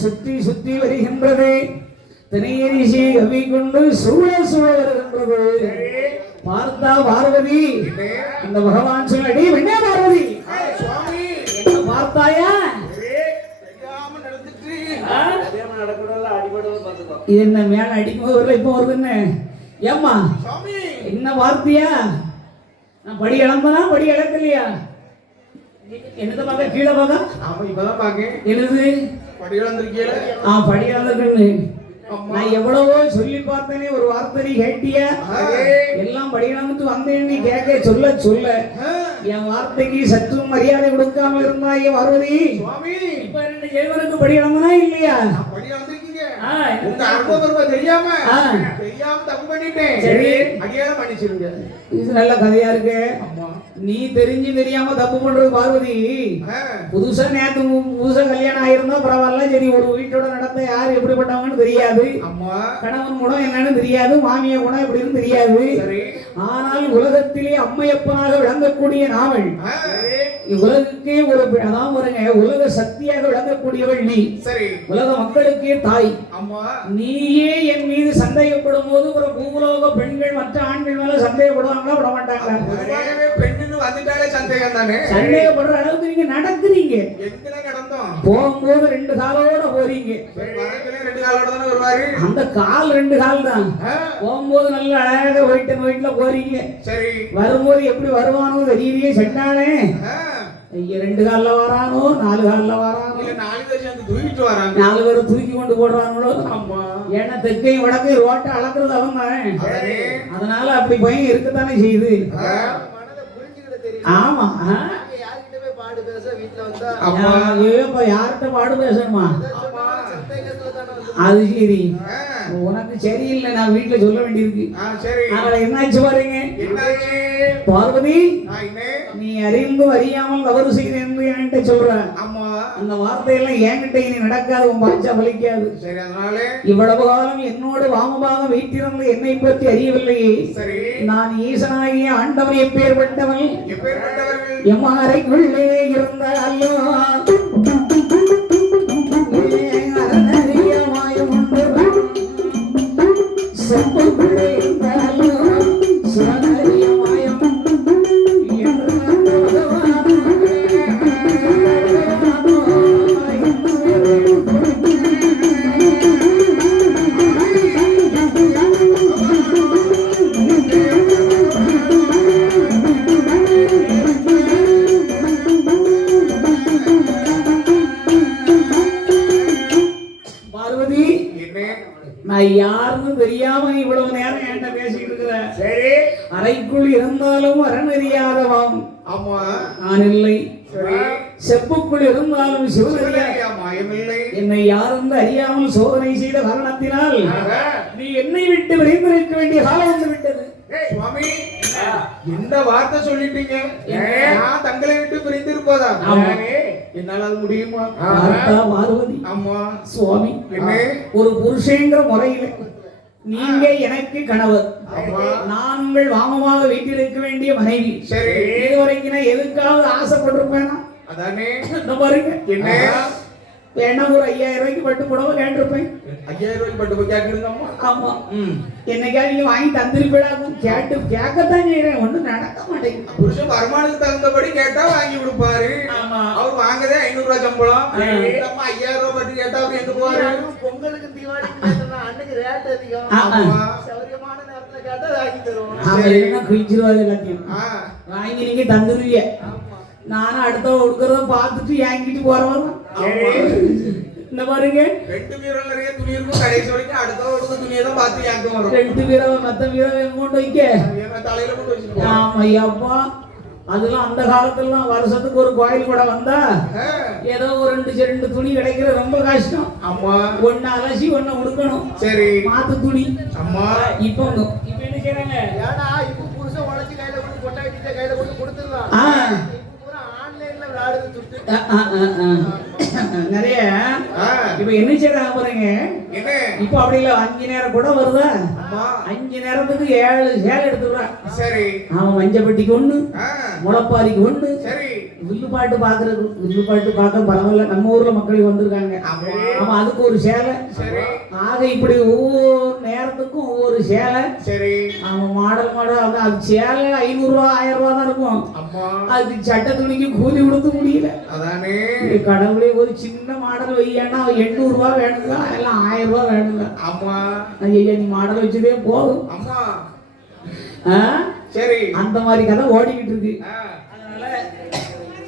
சுற்றி சுற்றி வருகின்றது. தினையரிசி கவிக்கொண்டு சூழ சூழ வருகின்றது. பார்த்தா பார்வதி அந்த பகவான் சொல்லி வெண்ணே பார்வதி என்ன பார்த்தாயா? இது என்ன மேல அடிக்கும்போது வரல இப்போ வருதுன்னு ஏம்மா என்ன பார்த்தியா? நான் படி இழந்தனா படி இழக்கலையா? என்னத பார்க்க கீழே பார்க்க எழுது படி இழந்திருக்குன்னு நான் எவ்வளவோ சொல்லி பார்த்தேனே ஒரு வார்த்தை கேட்டியா? எல்லாம் படி இழந்துட்டு வந்தேன் நீ கேட்க சொல்ல சொல்ல என் வார்த்தைக்கு சற்றும் மரியாதை கொடுக்காம இருந்தாயே பார்வதி. இப்ப ரெண்டு ஜெயவனுக்கு படி இழந்தனா இல்லையா? இது நல்ல கதையா இருக்கு. நீ தெரிஞ்சு தெரியாம தப்பு பண்றது பார்வதி. புதுசா நேத்து புதுசா கல்யாணம் ஆயிருந்தா பரவாயில்ல, சரி ஒரு வீட்டோட நடத்த யாரு எப்படிப்பட்டவங்கன்னு தெரியாது, கணவன் குணம் என்னன்னு தெரியாது, மாமிய குணம் எப்படின்னு தெரியாது. ஆனால் உலகத்திலே அம்மையப்பனாக விளங்கக்கூடிய நாவல் உலகுக்கே ஒரு அதான் வருங்க உலக சக்தியாக விளங்கக்கூடியவள் நீ. உலக மக்களுக்கே தாய். நீயே என் மீது சந்தேகப்படும் போது ஒரு பூலோக பெண்கள் மற்ற ஆண்கள் மேல சந்தேகப்படுவாங்களா விட மாட்டாங்களா? சந்தேகப்படுற அளவுக்கு நீங்க நடக்குறீங்க. போகும்போது ரெண்டு காலோட போறீங்க. அந்த கால் ரெண்டு கால் தான். போகும்போது நல்ல அழகாக வீட்டுல போறீங்க. வரும்போது எப்படி வருவானோ தெரியலையே செட்டானே. ரெண்டு கால்ல வரானோ நாலு கால்ல வரானோ 4 பேரை தூக்கி கொண்டு போடுறாங்களோ. ஏன்னா தெற்கையும் வடக்கையும் ரோட்டை அளக்குறது அவங்க. அதனால அப்படி பயம் இருக்கத்தானே செய்யுது. ஆமா யார்கிட்ட பாடு பேசணுமா? அது சரி உனக்கு சரியில்லை, நான் வீட்டுல சொல்ல வேண்டியிருக்கு. என்னாச்சு பாருங்க பார்வதி, நீ அறிந்து அறியாமல் தவறு செய்த என்று என்கிட்ட சொல்ற. அந்த வார்த்தையெல்லாம் என்கிட்ட இனி நடக்காது, உன் பாச்சா பலிக்காது. சரி, அதனால இவ்வளவு காலம் என்னோடு வாமமாக வீட்டிலிருந்து என்னை பற்றி அறியவில்லையே. சரி, நான் ஈசனாகிய ஆண்டவன் எப்பேற்பட்டவன், எப்பேற்பட்டவர்கள் எம்மாறைக்குள்ளே இருந்தாலோ அரணறியமாயும் செம்புக்குள்ளே இருந்தாலோ சிவனறியமாயும் பார்வதி, நான் யாருன்னு தெரியாம நீ இவ்வளவு நேரம் என்கிட்ட பேசிட்டு இருக்கிற. சரி, அறைக்குள் இருந்தாலும் அரணறியாதவாம். ஆமா, நான் இல்லை. சரி, செப்புக்குள் இருந்தாலும் சிவனறியா மாயமில்லை. என்னை யாரும் அறியாமல் சோதனை செய்த காரணத்தினால் ஆக, நீ என்னை விட்டு விரைந்திருக்க வேண்டிய காலம் வந்து விட்டது. சுவாமி, இந்த வார்த்தை சொல்லிட்டீங்க, நான் தங்களை விட்டு பிரிந்து இருப்பதா? ஆமா. என்னால அது முடியுமா? பார்த்தா பார்வதி, ஆமா, சுவாமி, என்ன? ஒரு புருஷங்கிற முறையில நீங்க எனக்கு கணவர், ஆமா. நான் உங்கள் வாமமாக வீட்டில் இருக்க வேண்டிய மனைவி. சரி, இதுவரைக்கும் நான் எதுக்காவது ஆசைப்பட்டிருப்பேனா? அதானே. இந்த பாருங்க, என்ன? வேணா ஒரு 5000 ரூபாய்க்கு பட்டு புடவை கேட்டிருப்பேன். 5000 ரூபாய்க்கு பட்டு போய் கேட்கணுங்கம்மா. ஆமா, என்னைக்கா நீங்க வாங்கி தந்திருப்பீடாக்கும். கேட்கத்தான் செய்யறேன், ஒண்ணும் நடக்க மாட்டேங்குது. புருஷன் வருமானத்துக்கு தகுந்தபடி கேட்டா வாங்கி கொடுப்பாரு. ஆமா, அவர் வாங்கதே 500 ரூபாய் சம்பளம். நம்ம 5000 ரூபாய் பட்டு கேட்டா அவர் எங்க போவாரு? பொங்கலுக்கு தீபாவளிக்கு அன்னைக்கு ரேட் அதிகம். ஆமா. சௌரியமான நேரத்துல கேட்டா வாங்கி தருவோம். ஆமா, இல்லைன்னா கிழிச்சிருவாரு எல்லாத்தையும். ஆ, வாங்கி நீங்க தந்துருவீங்க. நானும் அடுத்த கொடுக்கறத பார்த்துட்டு வாங்கிட்டு போறவன். இந்த பாருங்க, 2 பீரோல நிறைய துணி இருக்கும். கடைசி வரைக்கும் அடுத்த ஒரு துணியை தான் பார்த்து ஏங்க வரும். 2 வீரவை மத்த வீரவை கொண்டு வைக்க. ஏன்னா தலையில கொண்டு வச்சிருக்கோம். ஆமா அப்பா, அதெல்லாம் அந்த காலத்துலாம் வருஷத்துக்கு ஒரு கோயில் கூட வந்தா ஏதோ ஒரு 2 துணி கிடைக்கிற ரொம்ப கஷ்டம். ஆமா, ஒன்னு அலசி ஒன்னு உடுக்கணும். சரி, மாத்து துணி. அம்மா, இப்போ என்ன செய்றாங்க? ஏன்னா இப்ப புருஷன் உழைச்சு கையில கொண்டு கொண்டாடிட்டு கையில கொண்டு கொடுத்துடலாம். இப்ப பூரா ஆன்லைன்ல விளையாடுது துட்டு. நிறைய இப்ப என்ன செய்றாங்க பாருங்க. என்ன? இப்ப அப்படி இல்ல, 5 நேரம் கூட வருதா? அம்மா, 5 நேரத்துக்கு 7 சேலை எடுத்துறான். சரி, அவன் மஞ்சப்பட்டிக்கு ஒண்ணு, ஆ, முளப்பாரிக்கு ஒண்ணு, சரி, வில்லு பாட்டு பாக்குறது. வில்லு பாட்டு பார்க்க பரவாயில்ல, நம்ம ஊர்ல மக்கள் வந்திருக்காங்க. ஆமா, அவன் அதுக்கு ஒரு சேலை. சரி, ஆக இப்படி ஒவ்வொரு நேரத்துக்கும் ஒவ்வொரு சேலை. சரி, அவன் மாடல் அதான் அது சேலை 500 ரூபா 1000 ரூபா தான் இருக்கும். அம்மா, அதுக்கு சட்டை துணிக்கு கூலி கொடுக்க முடியல. அதானே. கடவுளே, ஒரு சின்ன மாடல் வையானா 800 ரூபா வேணுங்க, எல்லாம் 1000 ரூபா வேணுங்க. அம்மா, ஐயா, நீ மாடல் வச்சதே போதும். அம்மா, ஆ? சரி, அந்த மாதிரி கதை ஓடிக்கிட்டு இருக்கு. ஆ, அதனால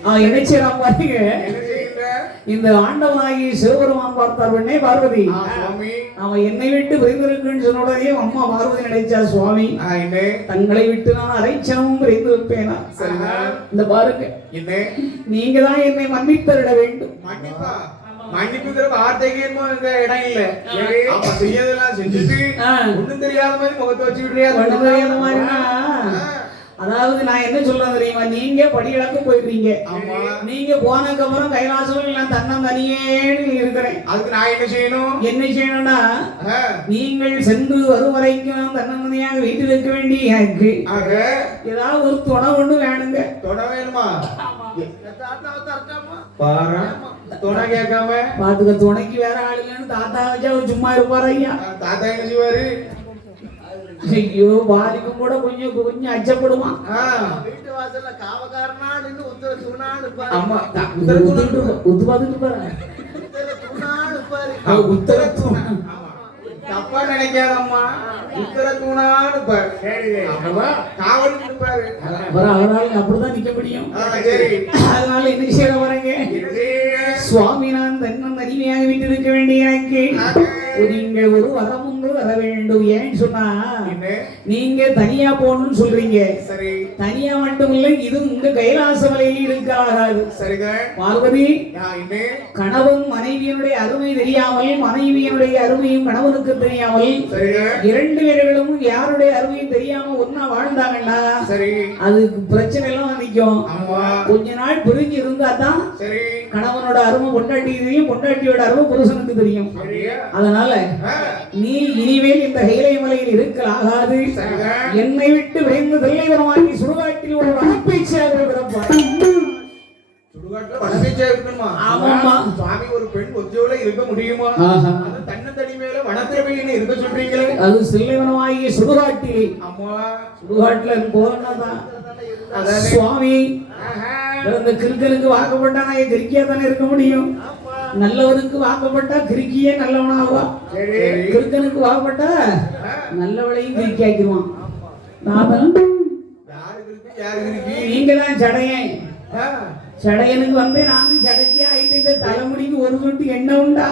அவன் என்ன செய்யறான் பாருங்க. என்ன செய்யுங்க? இந்த ஆண்டவனாகி சிவபெருமான் பார்த்தார் உடனே பார்வதி, சுவாமி, அவன் என்னை விட்டு விரைந்திருக்குன்னு சொன்ன உடனே அம்மா பார்வதி நினைச்சா, சுவாமி, என்ன? தங்களை விட்டு நான் அரைச்சனமும் விரைந்திருப்பேனா? சரிங்க. இந்த பாருங்க, என்ன? நீங்க தான் என்னை மன்னித்தருட வேண்டும். மன்னிப்பா? மன்னிப்புங்கிற வார்த்தைக்கு என்னமோ இந்த இடம் இல்ல. அப்ப செய்யதெல்லாம் செஞ்சுட்டு ஒண்ணும் தெரியாத மாதிரி முகத்தை வச்சுக்கிட்டே ஒண்ணும் தெரியாத மாதிரினா, அதாவது நான் என்ன சொல்றேன் தெரியுமா, நீங்க படி இழக்க போயிடுறீங்க. நீங்க போனதுக்கு அப்புறம் கைலாசம் நான் தன்னந்தனியேன்னு இருக்கிறேன். அதுக்கு நான் என்ன செய்யணும்? என்ன செய்யணும்னா, நீங்கள் சென்று வரும் வரைக்கும் நான் தன்னந்தனியாக வீட்டில் இருக்க வேண்டிய எனக்கு ஏதாவது ஒரு துணை ஒண்ணு வேணுங்க. துணை வேணுமா? தாத்தாவை தரட்டாமா? பாரு, துணை கேட்காம பாத்துக்க, துணைக்கு வேற ஆள் இல்லைன்னு தாத்தா வச்சா அவர் சும்மா இருப்பாரு ஐயா. தாத்தா என்ன செய்வாரு? ஐயோ, பாதிக்கும் கூட கொஞ்சம் கொஞ்சம் அச்சப்படுவான். வீட்டு வாசல்ல காவக்காரனா நின்னு உத்தர தூணான்னு இருப்பாரு. அம்மா, உத்து பாத்துட்டு பாரு. உத்தர தூணான்னு இருப்பாரு. உத்தர தூண். தப்பா நினைக்காதம்மா, உத்தர தூணான்னு இருப்பாரு. காவல் இருப்பாரு. அவரால் அப்படிதான் நிக்க முடியும். சரி, அதனால என்ன செய்ய வரங்க, சுவாமி, நான் தன்னம் தனிமையாக விட்டிருக்க வேண்டிய எனக்கு நீங்க ஒரு வரம் ஒன்று வர வேண்டும். ஏன்னு சொன்னா என்ன நீங்க தனியா போகணும்னு சொல்றீங்க. சரி தனியா மட்டும் இல்லை, இது உங்க கைலாச மலையில் இருக்காது. சரிதான் பார்வதி, என்ன கணவன் மனைவியினுடைய அருமை தெரியாமல், மனைவியினுடைய அருமையும் கணவனுக்கு தெரியாமல், சரிதான் இரண்டு பேர்களும் யாருடைய அருமையும் தெரியாம ஒன்னா வாழ்ந்தாங்கன்னா சரி அதுக்கு பிரச்சனை எல்லாம் நிற்கும். ஆமா கொஞ்ச நாள் பிரிஞ்சு இருந்தா தான் சரி கணவனோட அருமை பொண்டாட்டிக்கு தெரியும், பொண்டாட்டியோட அருமை புருஷனுக்கு தெரியும். அப்படியா அதனால நீ இனிமேல் இந்த கைலை மலையில் இருக்கலாகாது. சரிதான் என்னை விட்டு விரைந்து வெள்ளைவரமாகி சுடுகாட்டில் ஒரு வனப்பேச்சியாக பிறப்பாய். சுடுகாட்டுல வனப்பேச்சா இருக்கணுமா? ஆமாம்மா. சுவாமி ஒரு பெண் ஒத்தியோட இருக்க முடியுமா? ஆஹா. அது தன்னந்தனி மேல வனத்துல போய் என்ன இருக்க சொல்றீங்களே? அது சில்லைவனமாகிய சுடுகாட்டில், அம்மா சுடுகாட்டுல போனாதான் அதானே. சுவாமி ஆஹா. இந்த கிறுக்கனுக்கு வாக்கப்பட்டா நான் கிறுக்கியா தானே இருக்க முடியும். நல்லவனுக்கு வாக்கப்பட்டா கிறுக்கியே நல்லவனாவா. சரி கிறுக்கனுக்கு வாக்கப்பட்டா நல்லவளையும் கிறுக்கியாக்கிடுவான். நானும் யாருக்கு இருக்கு யாருக்கு இருக்கு? நீங்க தான் சடையன். ஆ. சடையனுக்கு வந்து நானும் சடைக்கே ஆயிட்டு இந்த தலைமுடிக்கு ஒரு சொட்டு எண்ணெய் உண்டா?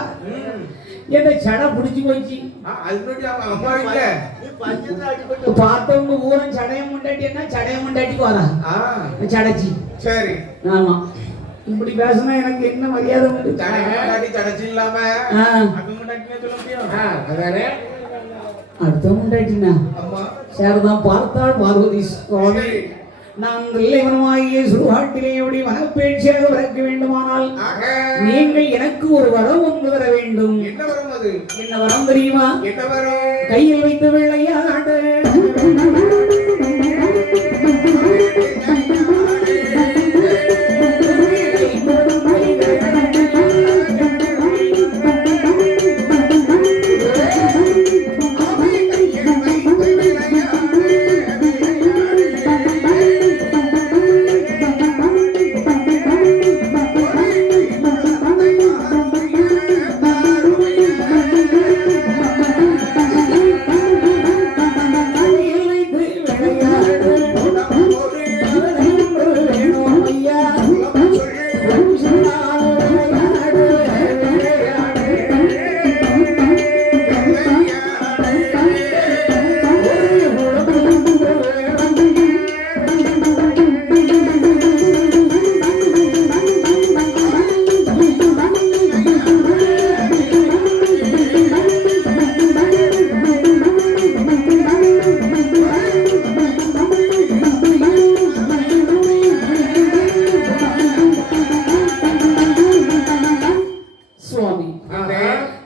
என் சடை பிடிச்சி போச்சு. அது முன்னாடி அவங்க அம்மா இல்ல நீ பஞ்சத்துல அடிபட்டு பார்த்தவங்க ஊரம் சடையம் முண்டாட்டின்னா சடையம் முண்டாட்டிக்கு வரா சடைச்சி. சரி ஆமா, இப்படி பேசினா எனக்கு என்ன மரியாதை உண்டு? தடச்சி இல்லாம ஆ, அது முன்னாடினே சொல்ல முடியும். அதானே அடுத்த முண்டாட்டினா அம்மா சாரதான் பார்த்தாள் பார்வதி. சுவாமி, நான் வெள்ளைவனமாகிய சுடுகாட்டிலே எப்படி வனப்பேட்சியாக பிறக்க வேண்டுமானால் ஆக நீங்கள் எனக்கு ஒரு வரம் ஒன்று தர வேண்டும். என்ன வரும் அது? என்ன வரம் தெரியுமா? என்ன வரும்? கையில் வைத்து விளையாடு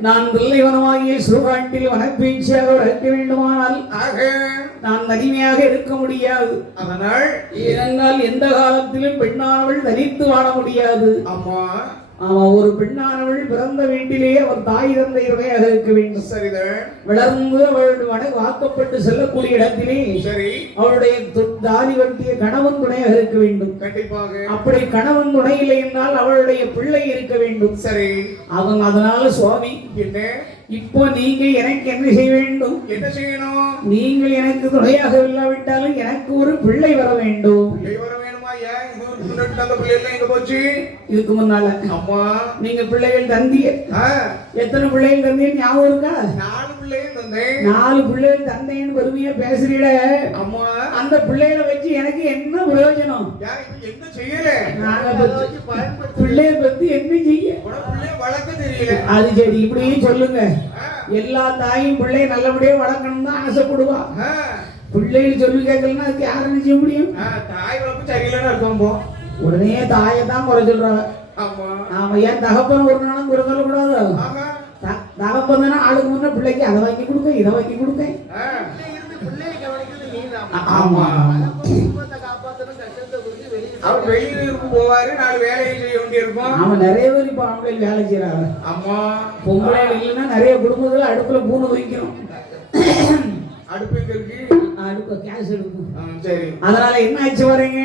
நான் வெள்ளைவனமாகிய சுடுகாட்டில் வனப்பேட்சியாக வளர்க்க வேண்டுமானால் நான் தனிமையாக இருக்க முடியாது. அதனால் ஏனென்றால் எந்த காலத்திலும் பெண்ணானவள் தனித்து வாழ முடியாது. அம்மா ஆமா, ஒரு பெண்ணானவள் பிறந்த வீட்டிலேயே அவர் தாய் தந்தை துணையாக இருக்க வேண்டும். சரிதான். வளர்ந்து அவள் வாக்கப்பட்டு செல்லக்கூடிய இடத்திலே சரி அவளுடைய தாலி கட்டிய கணவன் துணையாக இருக்க வேண்டும். கண்டிப்பாக. அப்படி கணவன் துணை இல்லை என்றால் அவளுடைய பிள்ளை இருக்க வேண்டும். சரி அவன் அதனால சுவாமி, என்ன இப்போ நீங்க எனக்கு என்ன செய்ய வேண்டும்? என்ன செய்யணும்? நீங்கள் எனக்கு துணையாக இல்லாவிட்டாலும் எனக்கு ஒரு பிள்ளை வர வேண்டும். பிள்ளை வர வேணுமா? ஏன் இது முன்னாடி அந்த பிள்ளைகள் எங்க போச்சு? இதுக்கு முன்னால அம்மா நீங்க பிள்ளைகள் தந்திய எத்தனை பிள்ளைகள் தந்தீங்க ஞாபகம் இருக்கா? 4 பிள்ளைகள் தந்தேன். 4 பிள்ளைகள் தந்தைன்னு பெருமையா பேசுறீட. அம்மா அந்த பிள்ளைகளை வச்சு எனக்கு என்ன பிரயோஜனம்? என்ன செய்யல? நாங்க பிள்ளைய பத்தி என்ன செய்ய? பிள்ளைய வளர்க்க தெரியல. அது சரி, இப்படியே சொல்லுங்க. எல்லா தாயும் பிள்ளைய நல்லபடியா வளர்க்கணும் தான் ஆசைப்படுவா. பிள்ளைகள் சொல்லி கேட்கலன்னா அதுக்கு யாரும் செய்ய முடியும்? தாய் வளர்ப்பு சரியில்லைன்னு அர்த்தம். போ உடனே தாயை தான் குறை சொல்றாங்க. ஆமா, ஏன் தகப்பன் ஒரு நாளும் குறை சொல்லக்கூடாது. தகப்பன் தானே ஆளுக்கு முன்ன பிள்ளைக்கு அதை வாங்கி கொடுக்க இதை வாங்கி கொடுக்க. ஆமா, அவர் வெளியில போவாரு, 4 வேலையை செய்ய வேண்டியிருக்கும். அவன் நிறைய பேர் இப்ப ஆண்கள் வேலை செய்யறாங்க. அம்மா பொம்பளை இல்லைன்னா நிறைய குடும்பத்துல அடுப்புல பூனை வைக்கணும். அடுப்பு இருக்கு, அடுப்பு கேஸ் எடுக்கும். சரி. அதனால என்ன ஆச்சு வரீங்க?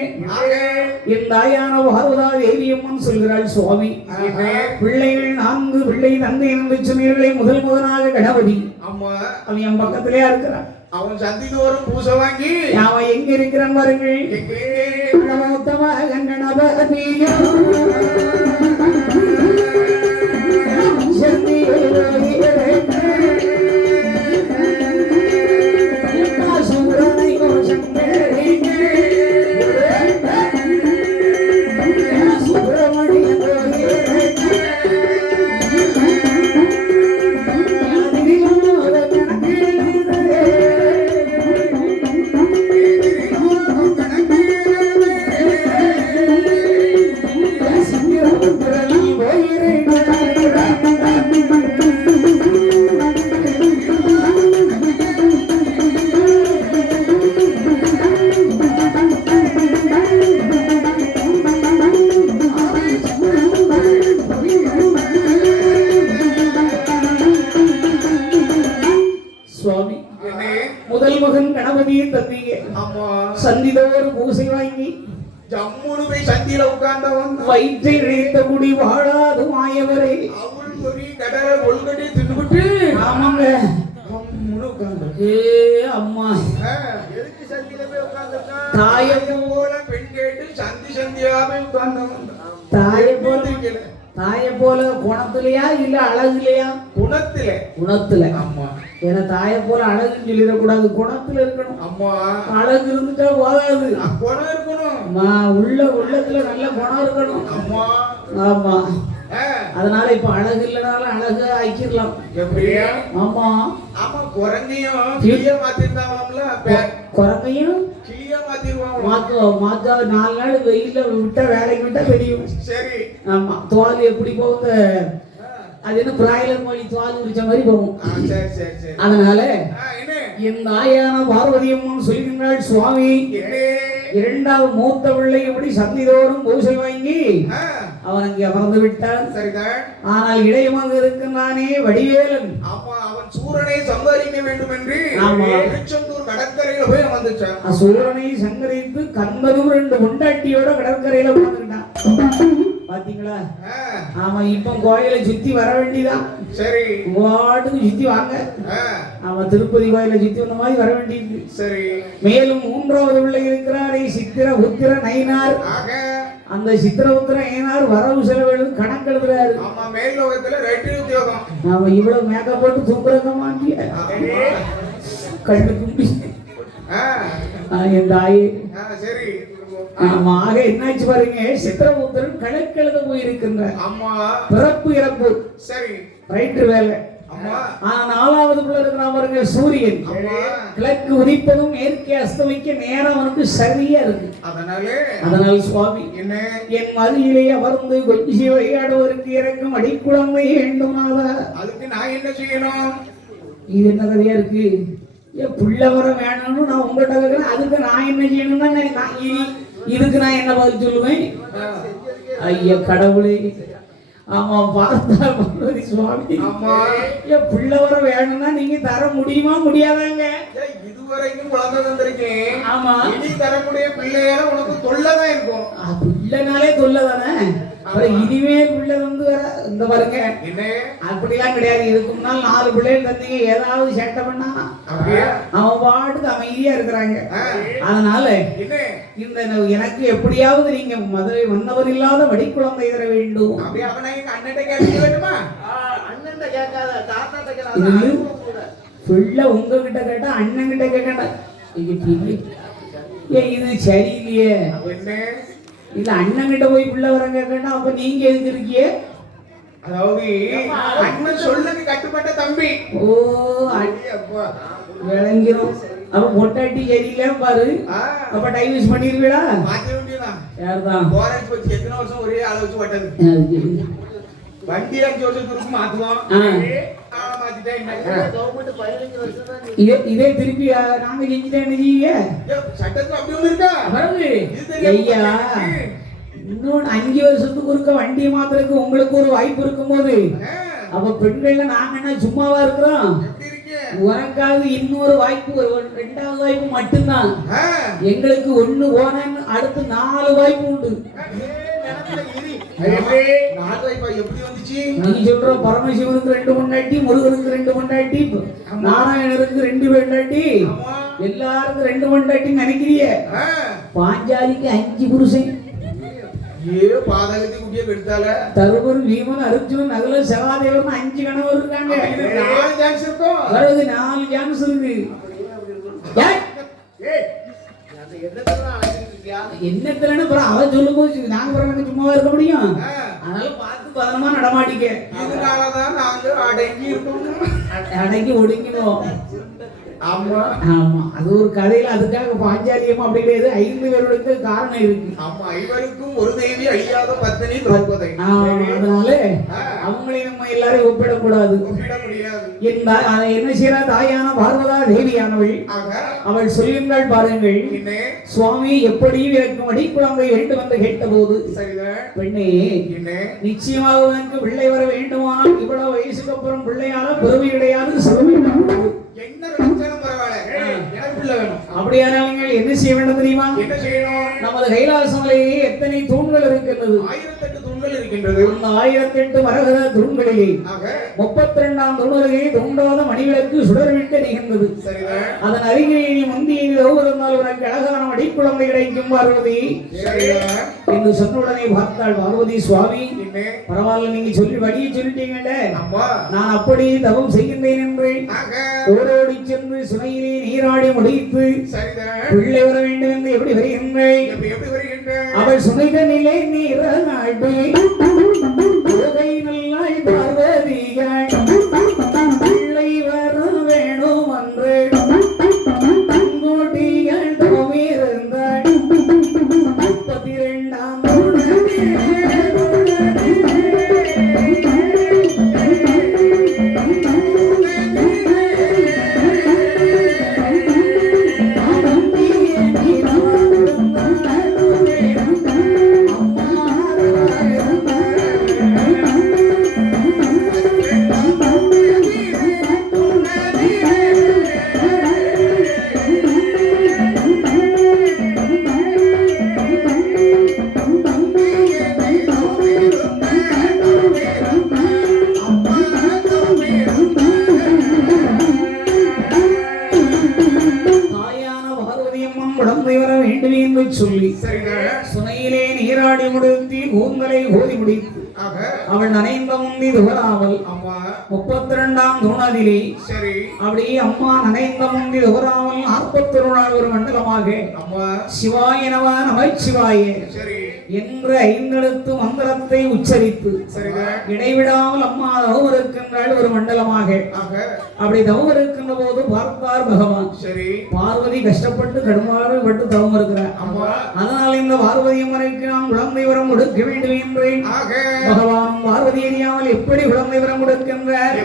என் தாயான பார்வதா தேவியம்மன் சொல்கிறாள், சுவாமி பிள்ளைகள் 4 பிள்ளை தந்தை என்று சொன்னீர்களே, முதலாக கணபதி. அம்மா அவன் என் பக்கத்திலே இருக்கிறான். அவன் சந்தி தோறும் பூசை வாங்கி அவன் எங்க இருக்கிறான் பாருங்கள். என்ன முதல் மகன் கணபதியை தந்தீங்க. ஆமா சந்திதோறு பூசை வாங்கி ஜம்முனு போய் சந்தியில உட்கார்ந்தவன் வயிற்றை இழைத்த முடி வாழாது மாயவரே. அவள் பொறி கடலை கொள்கட்டி தின்னுபிட்டு ஆமாங்க. ஜம்முனு உட்கார்ந்து ஏ அம்மா, எதுக்கு சந்தியில போய் உட்கார்ந்துருக்கான்? தாயை போல பெண் கேட்டு சந்தியாவே உட்கார்ந்தவன். தாயை போல குணத்திலையா இல்ல அழகுலையா? குணத்தில. குணத்துல. ஆமா. ஏன்னா தாயை போல அழகுன்னு சொல்லிடக்கூடாது, குணத்துல இருக்கணும். அம்மா அழகு இருந்துட்டா போதாது, குணம் இருக்கணும். உள்ளத்துல நல்ல குணம் இருக்கணும். அம்மா ஆமா. அதனால இப்ப அழகு இல்லனாலும் அழகு ஆக்கிடலாம். எப்படியா? ஆமா. ஆமா, குரங்கையும் கிளிய மாத்திருந்தாங்களாம்ல. குரங்கையும் கிளிய மாத்திருவாங்க. மாத்த 4 நாள் வெயில விட்டா வேலைக்கு விட்டா தெரியும். சரி. ஆமா. தோல் எப்படி போகுது, அது என்ன பிராய்லர் மொழி தோல் உரிச்ச மாதிரி போகும். சரி சரி சரி. அதனால என்ன என் தாயான பார்வதி அம்மன் சொல்கின்றாள், சுவாமி இரண்டாவது மூத்த பிள்ளை எப்படி சந்திதோறும் பூசை வாங்கி அவன் அங்கே அமர்ந்து விட்டான். சரிதான். ஆனால் இடையமாக இருக்கின்றானே வடிவேலன். அப்ப அவன் சூரனை சம்பாதிக்க வேண்டும் என்று திருச்செந்தூர் கடற்கரையில போய் அமர்ந்துச்சான். சூரனை சங்கரித்து கந்தனும் 2 பொண்டாட்டியோட கடற்கரையில உட்கார்ந்துட்டான். பாத்தீங்களா? ஆமா. இப்ப கோயிலை சுத்தி வர வேண்டியதான். சரி. வாட்டுக்கு சுத்தி வாங்க. ஆமா, திருப்பதி கோயிலை சுத்தி வந்த மாதிரி வர வேண்டியது. சரி. மேலும் 3வது பிள்ளை இருக்கிறாரே சித்திர உத்திர நயினார். அந்த சித்திரபுத்திர நயினார் வரவு செலவு கணக்கு எழுதுறாரு. ஆமா, மேல் லோகத்துல 2 உத்தியோகம். நாம இவ்வளவு மேக்கப் போட்டு தூங்குறக்க மாட்டிய கண்ணு கும்பி என் தாயே. சரி. ஆமா. ஆக என்னாச்சு பாருங்க, சித்திரபுத்திரன் கணக்கு எழுத போயிருக்கின்ற. அம்மா. பிறப்பு இறப்பு. சரி. ரைட்டு வேலை. ஆனா 4வது பிள்ளை இருக்கிறான் பாருங்க சூரியன். கிழக்கு உதிப்பதும் மேற்கே அஸ்தமிக்க நேரம் அவனுக்கு சரியா இருக்கு. அதனால சுவாமி என் மதியிலே அமர்ந்து கொஞ்சம் விளையாடுவதற்கு இறக்கும் அடிக்குழந்தை வேண்டுமாதா. அதுக்கு நான் என்ன செய்யணும்? இது என்ன கதையா இருக்கு? புள்ள வர வேணும்னு நான் உங்கள்கிட்ட கேட்கிறேன். அதுக்கு நான் என்ன செய்யணும்னா இதுக்கு நான் என்ன பதில் சொல்லுவேன்? ஐயா கடவுளே. ஆமா. பார்த்தா பார்வதி சுவாமி, புள்ள வர வேணும்னா நீங்க தர முடியுமா முடியாதாங்க? இதுவரைக்கும் குழந்தை தந்திருக்கேன். ஆமா. இனி தரக்கூடிய பிள்ளையால உனக்கு தொல்லைதான் இருக்கும். பிள்ளைனாலே தொல்லைதானே. அப்புறம் இனிமேல் பிள்ளை வந்து வேற இந்த பாருங்க என்ன அப்படிலாம் கிடையாது. இதுக்கு முன்னால் 4 பிள்ளைகள் தந்தீங்க, ஏதாவது சேட்டை பண்ணா அவன் பாட்டுக்கு அமைதியா இருக்கிறாங்க. அதனால இந்த எனக்கு எப்படியாவது நீங்க மதுரை வந்தவர் இல்லாத வடிக்குழந்தை தர வேண்டும். பிள்ளை உங்ககிட்ட கேட்டா அண்ணன் கிட்ட கேட்கண்டா. இது சரியில்லையே. இல்ல அண்ணன் கிட்ட போய் பிள்ளை வர கேட்கண்டா. அப்ப நீங்க எதுக்கு இருக்கீங்க? அதாவது அண்ணன் சொல்லுக்கு கட்டுப்பட்ட தம்பி. ஓ விளங்கிறோம். அப்ப பொட்டாட்டி சரியில்லை பாரு. அப்ப டைவர்ஸ் பண்ணிருவீடா? மாத்த வேண்டியதான். யார்தான் போராட்சி பத்தி எத்தனை வருஷம் ஒரே ஆள வச்சு ஓட்டது. வண்டி 5 வருஷத்துக்கு மாத்துவோம். இதே திருப்பி நாங்க செஞ்சுட்டா என்ன செய்ய? சட்டத்துல அப்படி ஒண்ணு இருக்கா? ஐயா, இன்னொன்னு 5 வருஷத்துக்கு ஒருக்க வண்டியை மாத்திரக்கு உங்களுக்கு ஒரு வாய்ப்பு இருக்கும் போது அப்ப பெண்கள்ல நாங்க என்ன சும்மாவா இருக்கிறோம்? உனக்காவது இன்னொரு வாய்ப்பு, 2வது வாய்ப்பு மட்டும்தான். எங்களுக்கு 1 போனேன்னு அடுத்து 4 வாய்ப்பு உண்டு. நீ சொல்ற பரமசிவனுக்கு 2 பொண்டாட்டி, முருகனுக்கு 2 பொண்டாட்டி, நாராயணருக்கு 2 பொண்டாட்டி, எல்லாருக்கும் 2 பொண்டாட்டி நினைக்கிறிய. பாஞ்சாலிக்கு 5 புருஷன். தருமன், வீமன், அர்ஜுனன், நகுல, சகாதேவன் 5 கணவர் இருக்காங்க. 4 சான்ஸ் இருக்கு. என்னத்துல அவன் சொல்லும் போது நாங்க பிறகு சும்மாவா இருக்க முடியும்? அதனால பார்த்து பதனமா நடமாட்டிக்க. இதனாலதான் நாங்க அடங்கி ஒடுங்கினோம். ஆமா ஆமா. அது ஒரு கதையில அதுக்காக பாஞ்சாலியம் அப்படி கிடையாது. 5 பேருக்கு காரணம் இருக்கு. ஆமா, 5 ஒரு தேவி அழியாத பத்தினி திரௌபதி. அதனால அவங்களை நம்ம எல்லாரையும் ஒப்பிடக்கூடாது. என்ன செய்யறா? தாயான பார்வதா தேவியானவள் அவள் சொல்லுங்கள் பாருங்கள், சுவாமி எப்படியும் இருக்கும் அடிக்குழந்தை வேண்டும் என்று கேட்ட போது, பெண்ணே நிச்சயமாக உனக்கு பிள்ளை வர வேண்டுமானால் இவ்வளவு வயசுக்கு அப்புறம் பிள்ளையால பெருமை கிடையாது, சிறுமை என்ன நினைச்சாலும் பரவாயில்ல எனக்கு பிள்ளை வேணும். அப்படியானால் நீங்கள் என்ன செய்ய வேண்டும் தெரியுமா? என்ன செய்யணும்? நமது கைலாச மலையிலே எத்தனை தூண்கள் இருக்கின்றது? 1008 தூண்கள் இருக்கின்றது. அந்த 1008 மரகத தூண்களிலே ஆக 32ஆம் தூணிலே தூண்டாத மணிவிளக்கு சுடர்விட்டு நிகழ்ந்தது. சரிதான். அதன் அருகிலே நீ முந்தியை இருந்தால் உனக்கு அழகான மடிக்குழந்தை கிடைக்கும் பார்வதி சரிதான் என்று சொன்ன உடனே பார்த்தாள் பார்வதி. சுவாமி என்ன? பரவாயில்ல, நீங்க சொல்லி வழியை சொல்லிட்டீங்கல்ல, அம்மா நான் அப்படி தவம் செய்கின்றேன் என்று ஆக ஓடோடி சென்று சுனையிலே நீராடி முடித்து சரிதான். பிள்ளை வர வேண்டும் என்று எப்படி வருகின்றேன்? எப்படி வருகின்ற? அவள் சுனைதனிலே நீராடி உலகை நல்லாய் பார்வதியாய் பிள்ளை வர வேணும் என்று தங்கோட்டிகள் தோமிருந்தாள். 32ஆம் சொல்லி சுனையிலே நீராடி முடித்து கூந்தலை ஓதி முடித்து அவள் நனைந்த முந்தி துவராமல் 32ஆம் தூணதிலே அப்படியே அம்மா நனைந்த முந்தி துவராமல் 41 ஒரு மண்டலமாக சிவாய நம நமச்சிவாய என்று 5 எழுத்து மந்திரத்தை உச்சரித்து இடைவிடாமல் அம்மா தவம் இருக்கின்றாள் ஒரு மண்டலமாக. அப்படி தவம் இருக்கின்ற போது பார்த்தார் பகவான். பார்வதி கஷ்டப்பட்டு கடுமாறு பட்டு தவம் இருக்கிறார். அதனால் இந்த பார்வதி அம்மனுக்கு நாம் குழந்தை வரம் கொடுக்க வேண்டும் என்று பகவான் பார்வதி அறியாமல் எப்படி குழந்தை வரம் கொடுக்கின்றார்?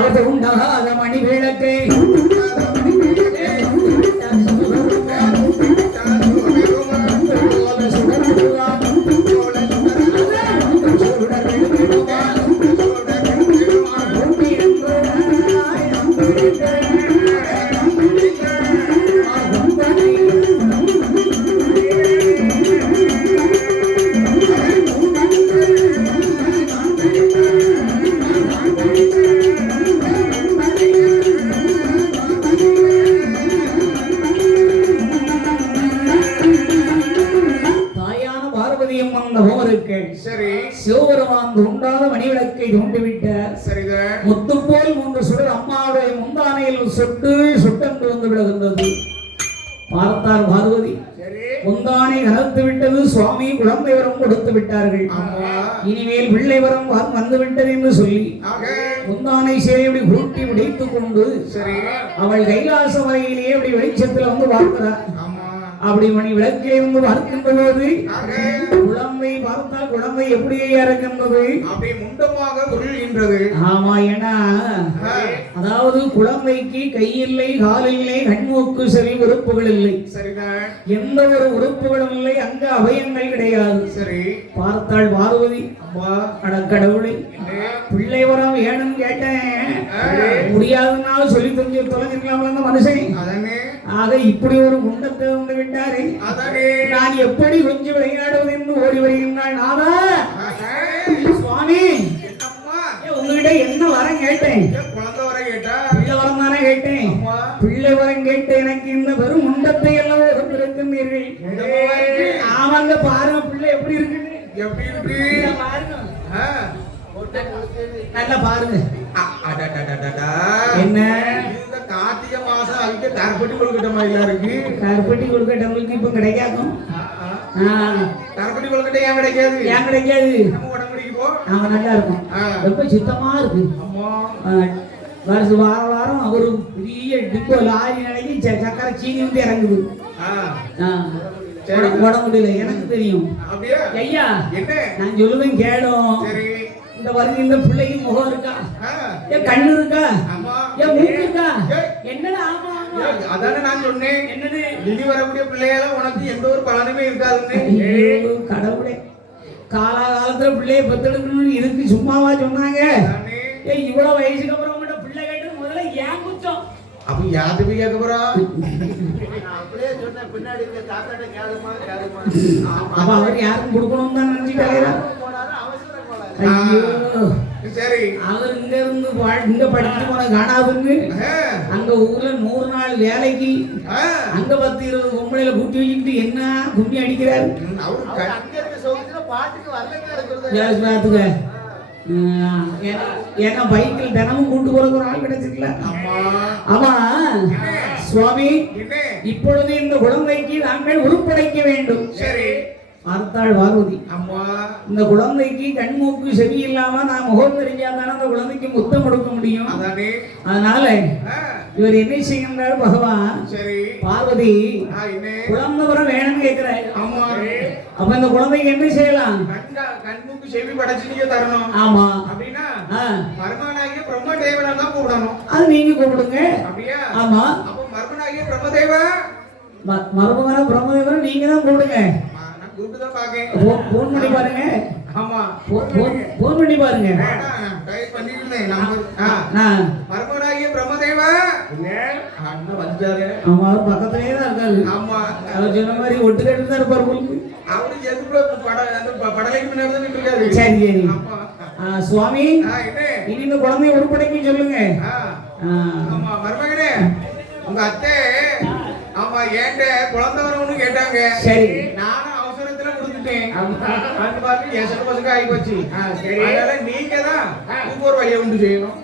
அவர் உண்டாகாத மணி விளக்கை சிவபெருமான் தோண்டாத மணிவிளக்கை தோண்டிவிட்டார். முத்து போல் 3 சுடர் அம்மாவுடைய முந்தானையில் சொட்டு சொட்டென்று வந்து விடுகின்றது. பார்த்தார் பார்வதி. முந்தானை கலந்து விட்டது. சுவாமி குழந்தை வரம் கொடுத்து விட்டார்கள். இனிமேல் பிள்ளை வரம் வந்து விட்டது என்று சொல்லி முந்தானை சேவை கூட்டி உடைத்துக் கொண்டு அவள் கைலாச மலையிலேயே அப்படி வெளிச்சத்தில் வந்து பார்க்கிறார். அப்படி மணி விளக்கை வந்து பார்க்கின்ற போது குழந்தை பார்த்தால் குழந்தை எப்படியே இருக்கின்றது? அப்படி முண்டமாக உருள்கின்றது. ஆமா, ஏன்னா அதாவது குழந்தைக்கு கை இல்லை, கால் இல்லை, கண்மூக்கு செவி உறுப்புகள் இல்லை. எந்த ஒரு உறுப்புகளும் இல்லை, அங்க அபயங்கள் கிடையாது. பார்த்தாள் பார்வதி. கடவுளை பிள்ளை வரம் வேணும்னு கேட்டேன், முடியாதுன்னாலும் சொல்லி தொலைஞ்சிருக்கலாம் அந்த மனுஷன். ஆக இப்படி ஒரு குண்டத்தை வந்து விட்டாரே, நான் எப்படி கொஞ்சம் விளையாடுவது என்று ஓடி வருகின்றாள். நாதா சுவாமி, உங்ககிட்ட என்ன வரம் கேட்டேன்? பிள்ளை வரம் தானே கேட்டேன். பிள்ளை வரம் கேட்டு எனக்கு இந்த வெறும் முண்டத்தை எல்லாம் இருக்கின்றீர்கள். ஆமாங்க, பாருங்க பிள்ளை எப்படி இருக்குன்னு. நல்லா பாருங்க. என்ன கார்த்திகை மாசம் அதுக்கு கருப்பட்டி கொழுக்கட்டை மாதிரி இருக்கு. கருப்பட்டி கொழுக்கட்டை உங்களுக்கு இப்ப கிடைக்காதும். கருப்பட்டி கொழுக்கட்டை ஏன் கிடைக்காது? ஏன் கிடைக்காது? உடம்புக்கு போ, நாங்க நல்லா இருக்கும். ரொம்ப சுத்தமா இருக்கு. வருஷம் வாரம் வாரம் ஒரு பெரிய டிப்போ லாரி நினைக்கி சக்கரை சீனி வந்து இறங்குது. போட முடியல, எனக்கு தெரியும். ஐயா, நான் சொல்லுவேன் கேடும். இந்த வருது இந்த பிள்ளைக்கு முகம் இருக்கா? ஏன் கண்ணு இருக்கா? ஏன் மூக்கு இருக்கா? என்னடா? ஆமா அதானே நான் சொன்னேன். என்னது இனி வரக்கூடிய பிள்ளையால உனக்கு எந்த ஒரு பலனுமே இருக்காதுன்னு. கடவுளே, காலாகாலத்துல பிள்ளைய பெத்தெடுக்கணும்னு இதுக்கு சும்மாவா சொன்னாங்க? இவ்வளவு வயசுக்கு அப்புறம் உங்கள்கிட்ட பிள்ளை கேட்டு முதல்ல ஏன் குச்சம் அப்ப யார்கிட்ட போய் கேட்க போறோம்? நான் அப்படியே சொன்னேன், பின்னாடி இருக்க தாத்தாட்ட கேளுமா கேளுமா. அப்ப அவர் யாருக்கும் கொடுக்கணும் தான் நினைச்சுட்டாரா? போனாரு, அவசரம் போனாரு. ஐயோ, சரி. அவர் இங்க இருந்து இங்க படிச்சுட்டு போன காணாதுன்னு அங்க ஊர்ல 100 நாள் வேலைக்கு அங்க 10-20 பொம்பளையில கூட்டி வச்சுக்கிட்டு என்ன கும்மி அடிக்கிறாரு. அவரு அவர் அங்க இருக்க சோகத்துல பாட்டுக்கு வரலங்க இருக்கிறது. ஜாஸ் பாத்துக்க. ஏன்னா பைக்கில் தினமும் கூட்டு போறது ஒரு ஆள் கிடைச்சிருக்கல. ஆமா சுவாமி, இப்பொழுது இந்த குழந்தைக்கு நாங்கள் உருப்படைக்க வேண்டும். சரி. பார்த்தாள் பார்வதி. அம்மா, இந்த குழந்தைக்கு கண் மூக்கு செவி இல்லாம நான் முகம் தெரிஞ்சாதானே அந்த குழந்தைக்கு முத்தம் கொடுக்க முடியும். அதனால இவர் என்ன செய்கின்றார் பகவான்? சரி. பார்வதி குழந்தை வர வேணும்னு கேட்கிறார். ஆமா. அப்ப இந்த குழந்தைக்கு என்ன செய்யலாம்? கண் மூக்கு செவி படைச்சு நீங்க தரணும். ஆமா. அப்படின்னா மர்மனாகிய பிரம்மதேவனை தான் கூப்பிடணும். அது நீங்க கூப்பிடுங்க. அப்படியா? ஆமா. அப்ப மர்மனாகிய பிரம்மதேவா, மர்மகன பிரம்மதேவன் நீங்க தான் கூப்பிடுங்க. கூப்பிட்டுதான் பாக்கேன். போன் பண்ணி பாருங்க. ஆமா, போன் பண்ணி பாருங்க. டைப் பண்ணிட்டேன் நம்பர். மர்மனாகிய பிரம்மதேவா அண்ணா வந்தாரு. ஆமா, அவர் பக்கத்துலயே தான் இருக்காரு. ஆமா, அவர் சொன்ன மாதிரி ஒட்டு கட்டு தான் இருப்பார் உங்களுக்கு. அவரு எதுக்கு படலைக்கு முன்னாடி தான் இருக்காரு. சரி சரி. ஆமா. சுவாமி, இனி இந்த குழந்தைய உருப்படைக்கு சொல்லுங்க. ஆமா மர்மகனே, உங்க அத்தை ஆமா ஏண்ட குழந்தை வரணும்னு கேட்டாங்க. சரி. நானும் அவசரத்துல கொடுத்துட்டேன். அந்த மாதிரி எசக்கு பசங்க ஆகி போச்சு. அதனால நீங்க தான் ஒரு வழியை உண்டு செய்யணும்.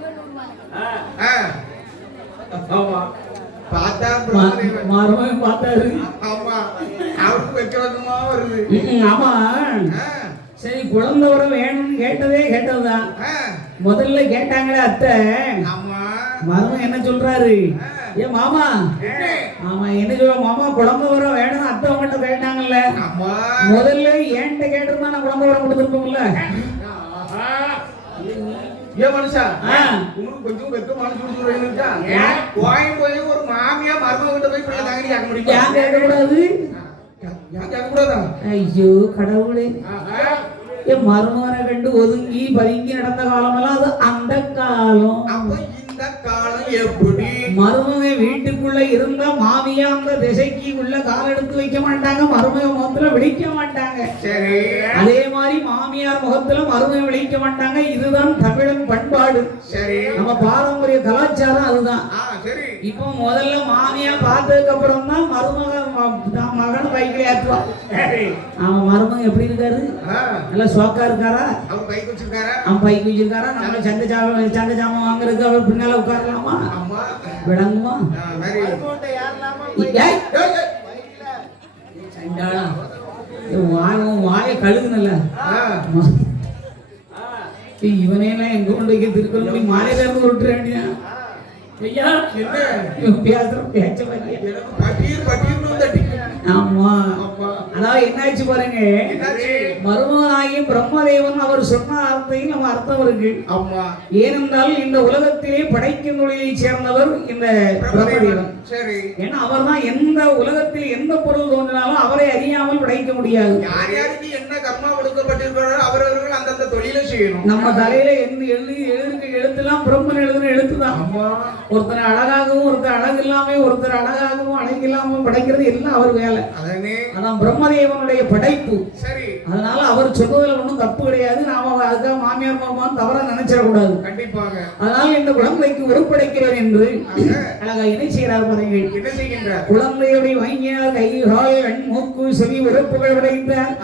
ஆமா, பார்த்தா மருமகன் பார்த்தாரு. ஆமா, அவருக்கு வைக்க வைக்கமா வருது. ஆமா. சரி, குழந்தை வர வேணும்னு கேட்டதுதான். முதல்ல கேட்டாங்களே அத்தை. ஆமா. மருமகன் என்ன சொல்றாரு? ஏ மாமா, ஆமா என்ன சொல்ற மாமா, குழந்தை வர வேணும் அத்தை அவங்ககிட்ட கேட்டாங்கல்ல. முதல்ல ஏன்ட்ட கேட்டிருந்தா நான் குழந்தை வர கொடுத்துருப்போம்ல. ஏன் மனுஷா, உங்களுக்கு கொஞ்சம் வெக்கமான சூழ்நிலை இருக்கா? போய் ஒரு மாமியா மருமகிட்ட போய் பிள்ளை தாங்கி கேட்க முடியும்? ஏன் கேட்கக்கூடாது? ஏன் கேட்கக்கூடாதா? ஐயோ கடவுளே, என் மருமகனை கண்டு ஒதுங்கி பதுங்கி நடந்த காலமெல்லாம் அது அந்த காலம். அப்ப இந்த காலம் எப்படி? மருமகன் வீட்டுக்குள்ள இருந்தா மாமியா அந்த திசைக்கு உள்ள கால் எடுத்து வைக்க மாட்டாங்க, மருமக முகத்துல விழிக்க மாட்டாங்க. சரி. அதே மாதிரி மாமியார் முகத்துல மருமகன் விழிக்க மாட்டாங்க. இதுதான் தமிழன் பண்பாடு. சரி. நம்ம பாரம்பரிய கலாச்சாரம் அதுதான். சரி. இப்போ முதல்ல மாமியா பார்த்ததுக்கு அப்புறம் தான் மகன் பைக்கில் ஏற்றுவா. அவன் மருமகன் எப்படி இருக்காரு? நல்லா சோக்கா இருக்காரா? அவர் பைக் வச்சிருக்காரா? அவன் பைக் வச்சிருக்காரா? நம்ம சண்டை ஜாமான் வாங்குறதுக்கு அவர் பின்னால உட்காரலாமா? விளங்குமா? வாய கழுகுனல்ல. இவனையெல்லாம் எங்க கொண்டு வைக்க திருக்கோளி மாலையில இருந்து விட்டுற வேண்டியா? ஐயா என்ன பேசுற பேச்ச ஆமா. அதாவது என்னாச்சு பாருங்க, மருமகனாகிய பிரம்மதேவன் அவர் சொன்ன அர்த்தத்தையும் நம்ம அர்த்தம் இருக்கு. ஏனென்றால் இந்த உலகத்திலே படைக்கும் தொழிலை சேர்ந்தவர் இந்த பிரம்மதேவன். ஏன்னா அவர் தான் எந்த உலகத்தில் எந்த பொருள் தோன்றினாலும் அவரை அறியாமல் படைக்க முடியாது. யார் யாருக்கு என்ன கர்மா கொடுக்கப்பட்டிருக்கிறாரோ அவரவர்கள் அந்தந்த தொழிலை செய்யணும். நம்ம தலையில எழுத்துலாம் பிரம்மன் எழுதுன எழுத்துதான். ஒருத்தர் அழகாகவும் ஒருத்தர் அழகு இல்லாம ஒருத்தர் அழகாகவும் அழகு இல்லாம படைக்கிறது எல்லாம் அவர் வேலை. அதான் பிரம்மதேவனுடைய படைப்பு. அதனால அவர் சொன்னதுல ஒன்றும் தப்பு கிடையாது. நாம அதுக்காக மாமியார் மாமான்னு தவறா நினைச்சிடக்கூடாது. கண்டிப்பாக. அதனால இந்த குழந்தைக்கு உருப்படைக்கிறேன் என்று அழகா என்ன செய்கிறார் பாருங்கள். என்ன செய்கின்றார்? குழந்தையுடைய வாங்கியார் கை கால் கண் மூக்கு செவி உறுப்புகள் படைத்தார்.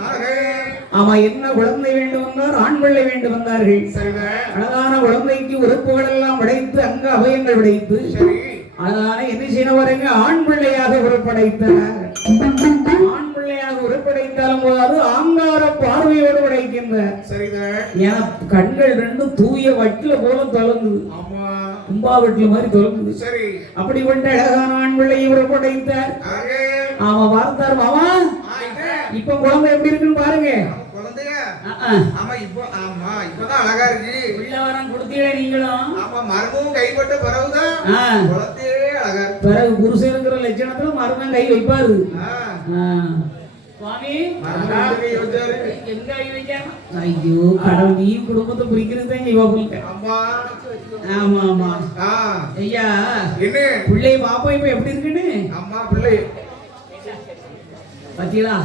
ஆமா, என்ன குழந்தை வேண்டும் வந்தார்? ஆண் பிள்ளை வேண்டும் வந்தார்கள். அழகான குழந்தைக்கு உறுப்புகள் எல்லாம் படைத்து அங்க அபயங்கள் படைத்து அதனால என்ன செய்ய வரீங்க? ஆண் பிள்ளையாக உருப்படைத்தார். ஆண் பிள்ளையாக உருப்படைத்தாலும் போது ஆங்கார பார்வையோடு படைக்கின்ற ஏன்னா கண்கள் ரெண்டும் தூய வட்டில போல தொலைங்குது. கும்பா வட்டில மாதிரி தொலைங்குது. அப்படிப்பட்ட அழகான ஆண் பிள்ளையை உருப்படைத்தார். ஆமா, பார்த்தார் மாமா. இப்ப குழந்தை எப்படி இருக்குன்னு பாருங்க. அழகா இருக்கு. நீங்களும் கைப்பட்ட பிறகுதான் பிறகு புருஷனுங்கிற லட்சணத்துல மருமகன் கை வைப்பாரு. சுவாமி மரமண்டை வச்சாரு. எங்க கை வைக்காம ஐயோ கடவுள் நீ குடும்பத்தை பிரிக்கிறது தான் இவங்களுக்கு அம்மா ஆமா ஆமா ஆ ஐயா என்ன பிள்ளை பாப்பா இப்ப எப்படி இருக்குன்னு அம்மா பிள்ளை பாத்தீங்களா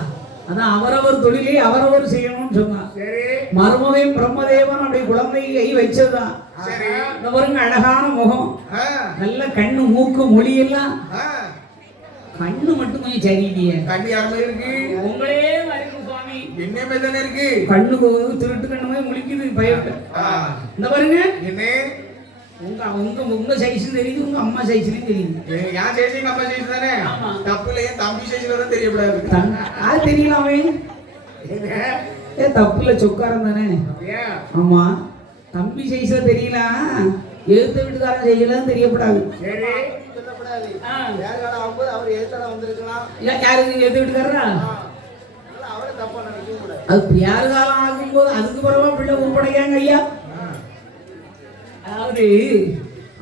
அதான் அவரவர் தொழிலை அவரவர் செய்யணும்னு சொன்னான் சரி மருமகன் பிரம்மதேவன் அப்படி குழந்தை கை வச்சதுதான் சரி இந்த பாருங்க அழகான முகம் ஆ நல்ல கண்ணு மூக்கு மொழி எல்லாம் ஆ கண்ணு மட்டும் கொஞ்சம் சரியில்லையே கண்ணி யாருமே இருக்கு உங்களே வருது சுவாமி என்ன மேதானே இருக்கு கண்ணுக்கு திருட்டு கண்ணு மாதிரி முழிக்குது பயப்பட ஆ இந்த பாருங்க என்ன உங்க உங்க உங்க சைஸும் தெரியுது உங்க அம்மா சைஸ்லயும் தெரியுது யான் சேச்சிங்க அம்மா சேச்சி தானே ஆமா. தப்புல ஏன் தம்பி சேச்சில தான் தெரியப்படாது அது தெரியலாமே ஏ தப்புல சொக்காரம் தானே அப்படியா ஆமா தம்பி சைஸ்ல தெரியல எழுத்த வீட்டுக்காரன் செய்யலாம் தெரியப்படாது சரி சொல்லப்படாது ஆ. யார் காலம் ஆகும்போது அவர் எதிர்த்தால வந்திருக்கலாம் இல்ல யாருக்கு எழுத்த வீட்டுக்காரரா அதனால அவரை தப்பா நினைக்கவும் கூடாது அது யாரு காலம் ஆகும்போது அதுக்கு பிறவா பிள்ளை உருப்படையாங்க ஐயா அதாவது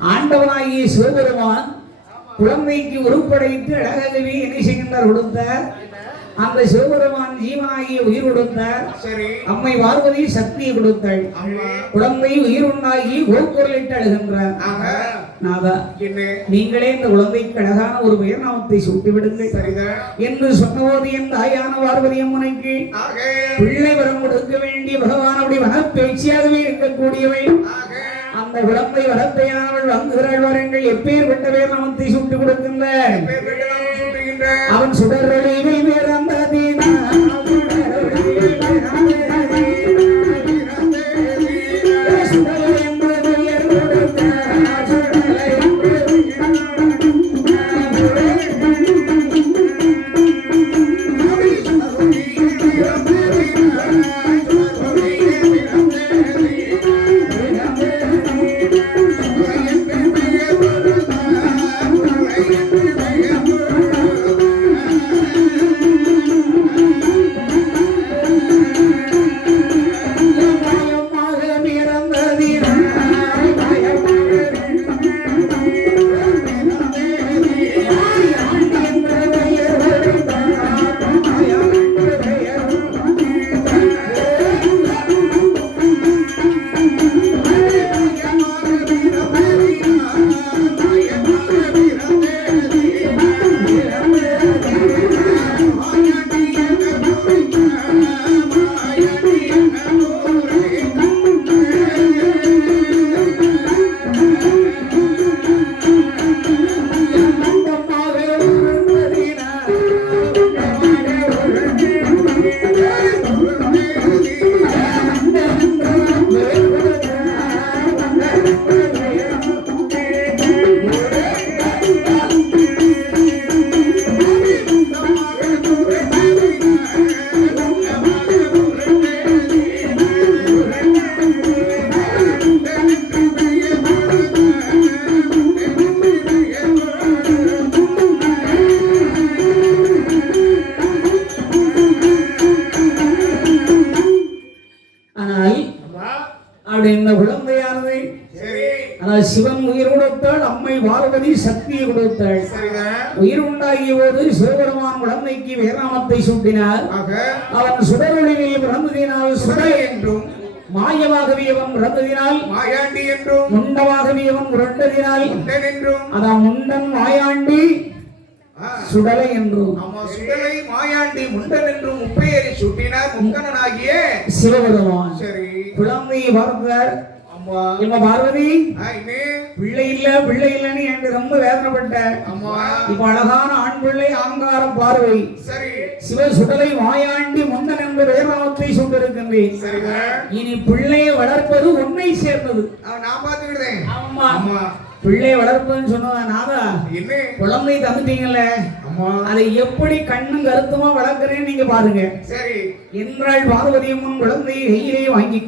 ஆண்டவனாகிய சிவபெருமான் குழந்தைக்கு உருப்படைத்து அழகாகவே என்ன செய்கின்றார் கொடுத்தார் அந்த சிவபெருமான் ஜீவனாகிய உயிர் கொடுத்தார் சரி அம்மை பார்வதி சக்தியை கொடுத்தாள் அம்மா குழந்தை உயிர் உண்டாகி கோக்குரலிட்டு அழுகின்றார் ஆக நாதா என்ன நீங்களே இந்த குழந்தைக்கு அழகான ஒரு பெயர் நாமத்தை சூட்டி விடுங்கள் சரிதான் என்று சொன்னபோது என் தாயான பார்வதி அம்மனுக்கு ஆக பிள்ளை வரம் கொடுக்க வேண்டிய பகவான் அப்படி வனப்பேச்சியாகவே இருக்கக்கூடியவை ஆக அந்த குழந்தை வரத்தையானவள் வாங்குகிறாள் வாருங்கள் எப்பேர் விட்ட பேர் நாமத்தை சுட்டு கொடுக்கின்ற பேர் பெற்றலாம் சுட்டுகின்ற அவன் சுடரொளிவை வேறந்ததினா சுடலை என்று பெயர் கொடுத்தார் சுடலை என்று பயமாக பிறந்ததினா ஆனால் அப்படி இந்த குழந்தையானது சரி ஆனால் சிவன் உயிர் கொடுத்தாள் அம்மை பார்வதி சக்தியை கொடுத்தாள் சரிதான் உயிர் உண்டாகிய போது சிவபெருமான் குழந்தைக்கு வேதாமத்தை சூட்டினார் ஆக அவன் சுடரொளியில் பிறந்ததினால் சுடை என்றும் மாயமாகவே அவன் பிறந்ததினால் மாயாண்டி என்றும் முண்டமாகவே அவன் உருண்டதினால் முண்டன் என்றும் அதான் முண்டன் மாயாண்டி ஆ, சுடலை என்றும் ஆமா சுடலை மாயாண்டி முண்டன் என்றும் முப்பெயரை சுட்டினார் முக்கணனாகிய சிவபெருமான் சரி குழந்தையை பார்த்தார் அம்மா இப்ப பார்வதி இன்னே பிள்ளை இல்லைன்னு எனக்கு ரொம்ப வேதனைப்பட்டேன் அம்மா இப்ப அழகான ஆண் பிள்ளை ஆங்காரம் பார்வை சரி சிவ சுடலை மாயாண்டி முன்னன் என்ற வேதாமத்தை சூட்டிருக்கின்றேன் சரிதான் இனி பிள்ளையை வளர்ப்பது உன்னை சேர்ந்தது நான் பார்த்துக்கிட்டேன் ஆமா அம்மா பிள்ளை வளர்ப்பதுன்னு சொன்னதா நாதா என்ன குழந்தை தந்துட்டீங்கல்ல அம்மா அதை எப்படி கண்ணும் கருத்துமா வளர்க்கிறேன்னு நீங்க பாருங்க சரி என்றாள் பார்வதி அம்மன் குழந்தையை கையிலே வாங்கி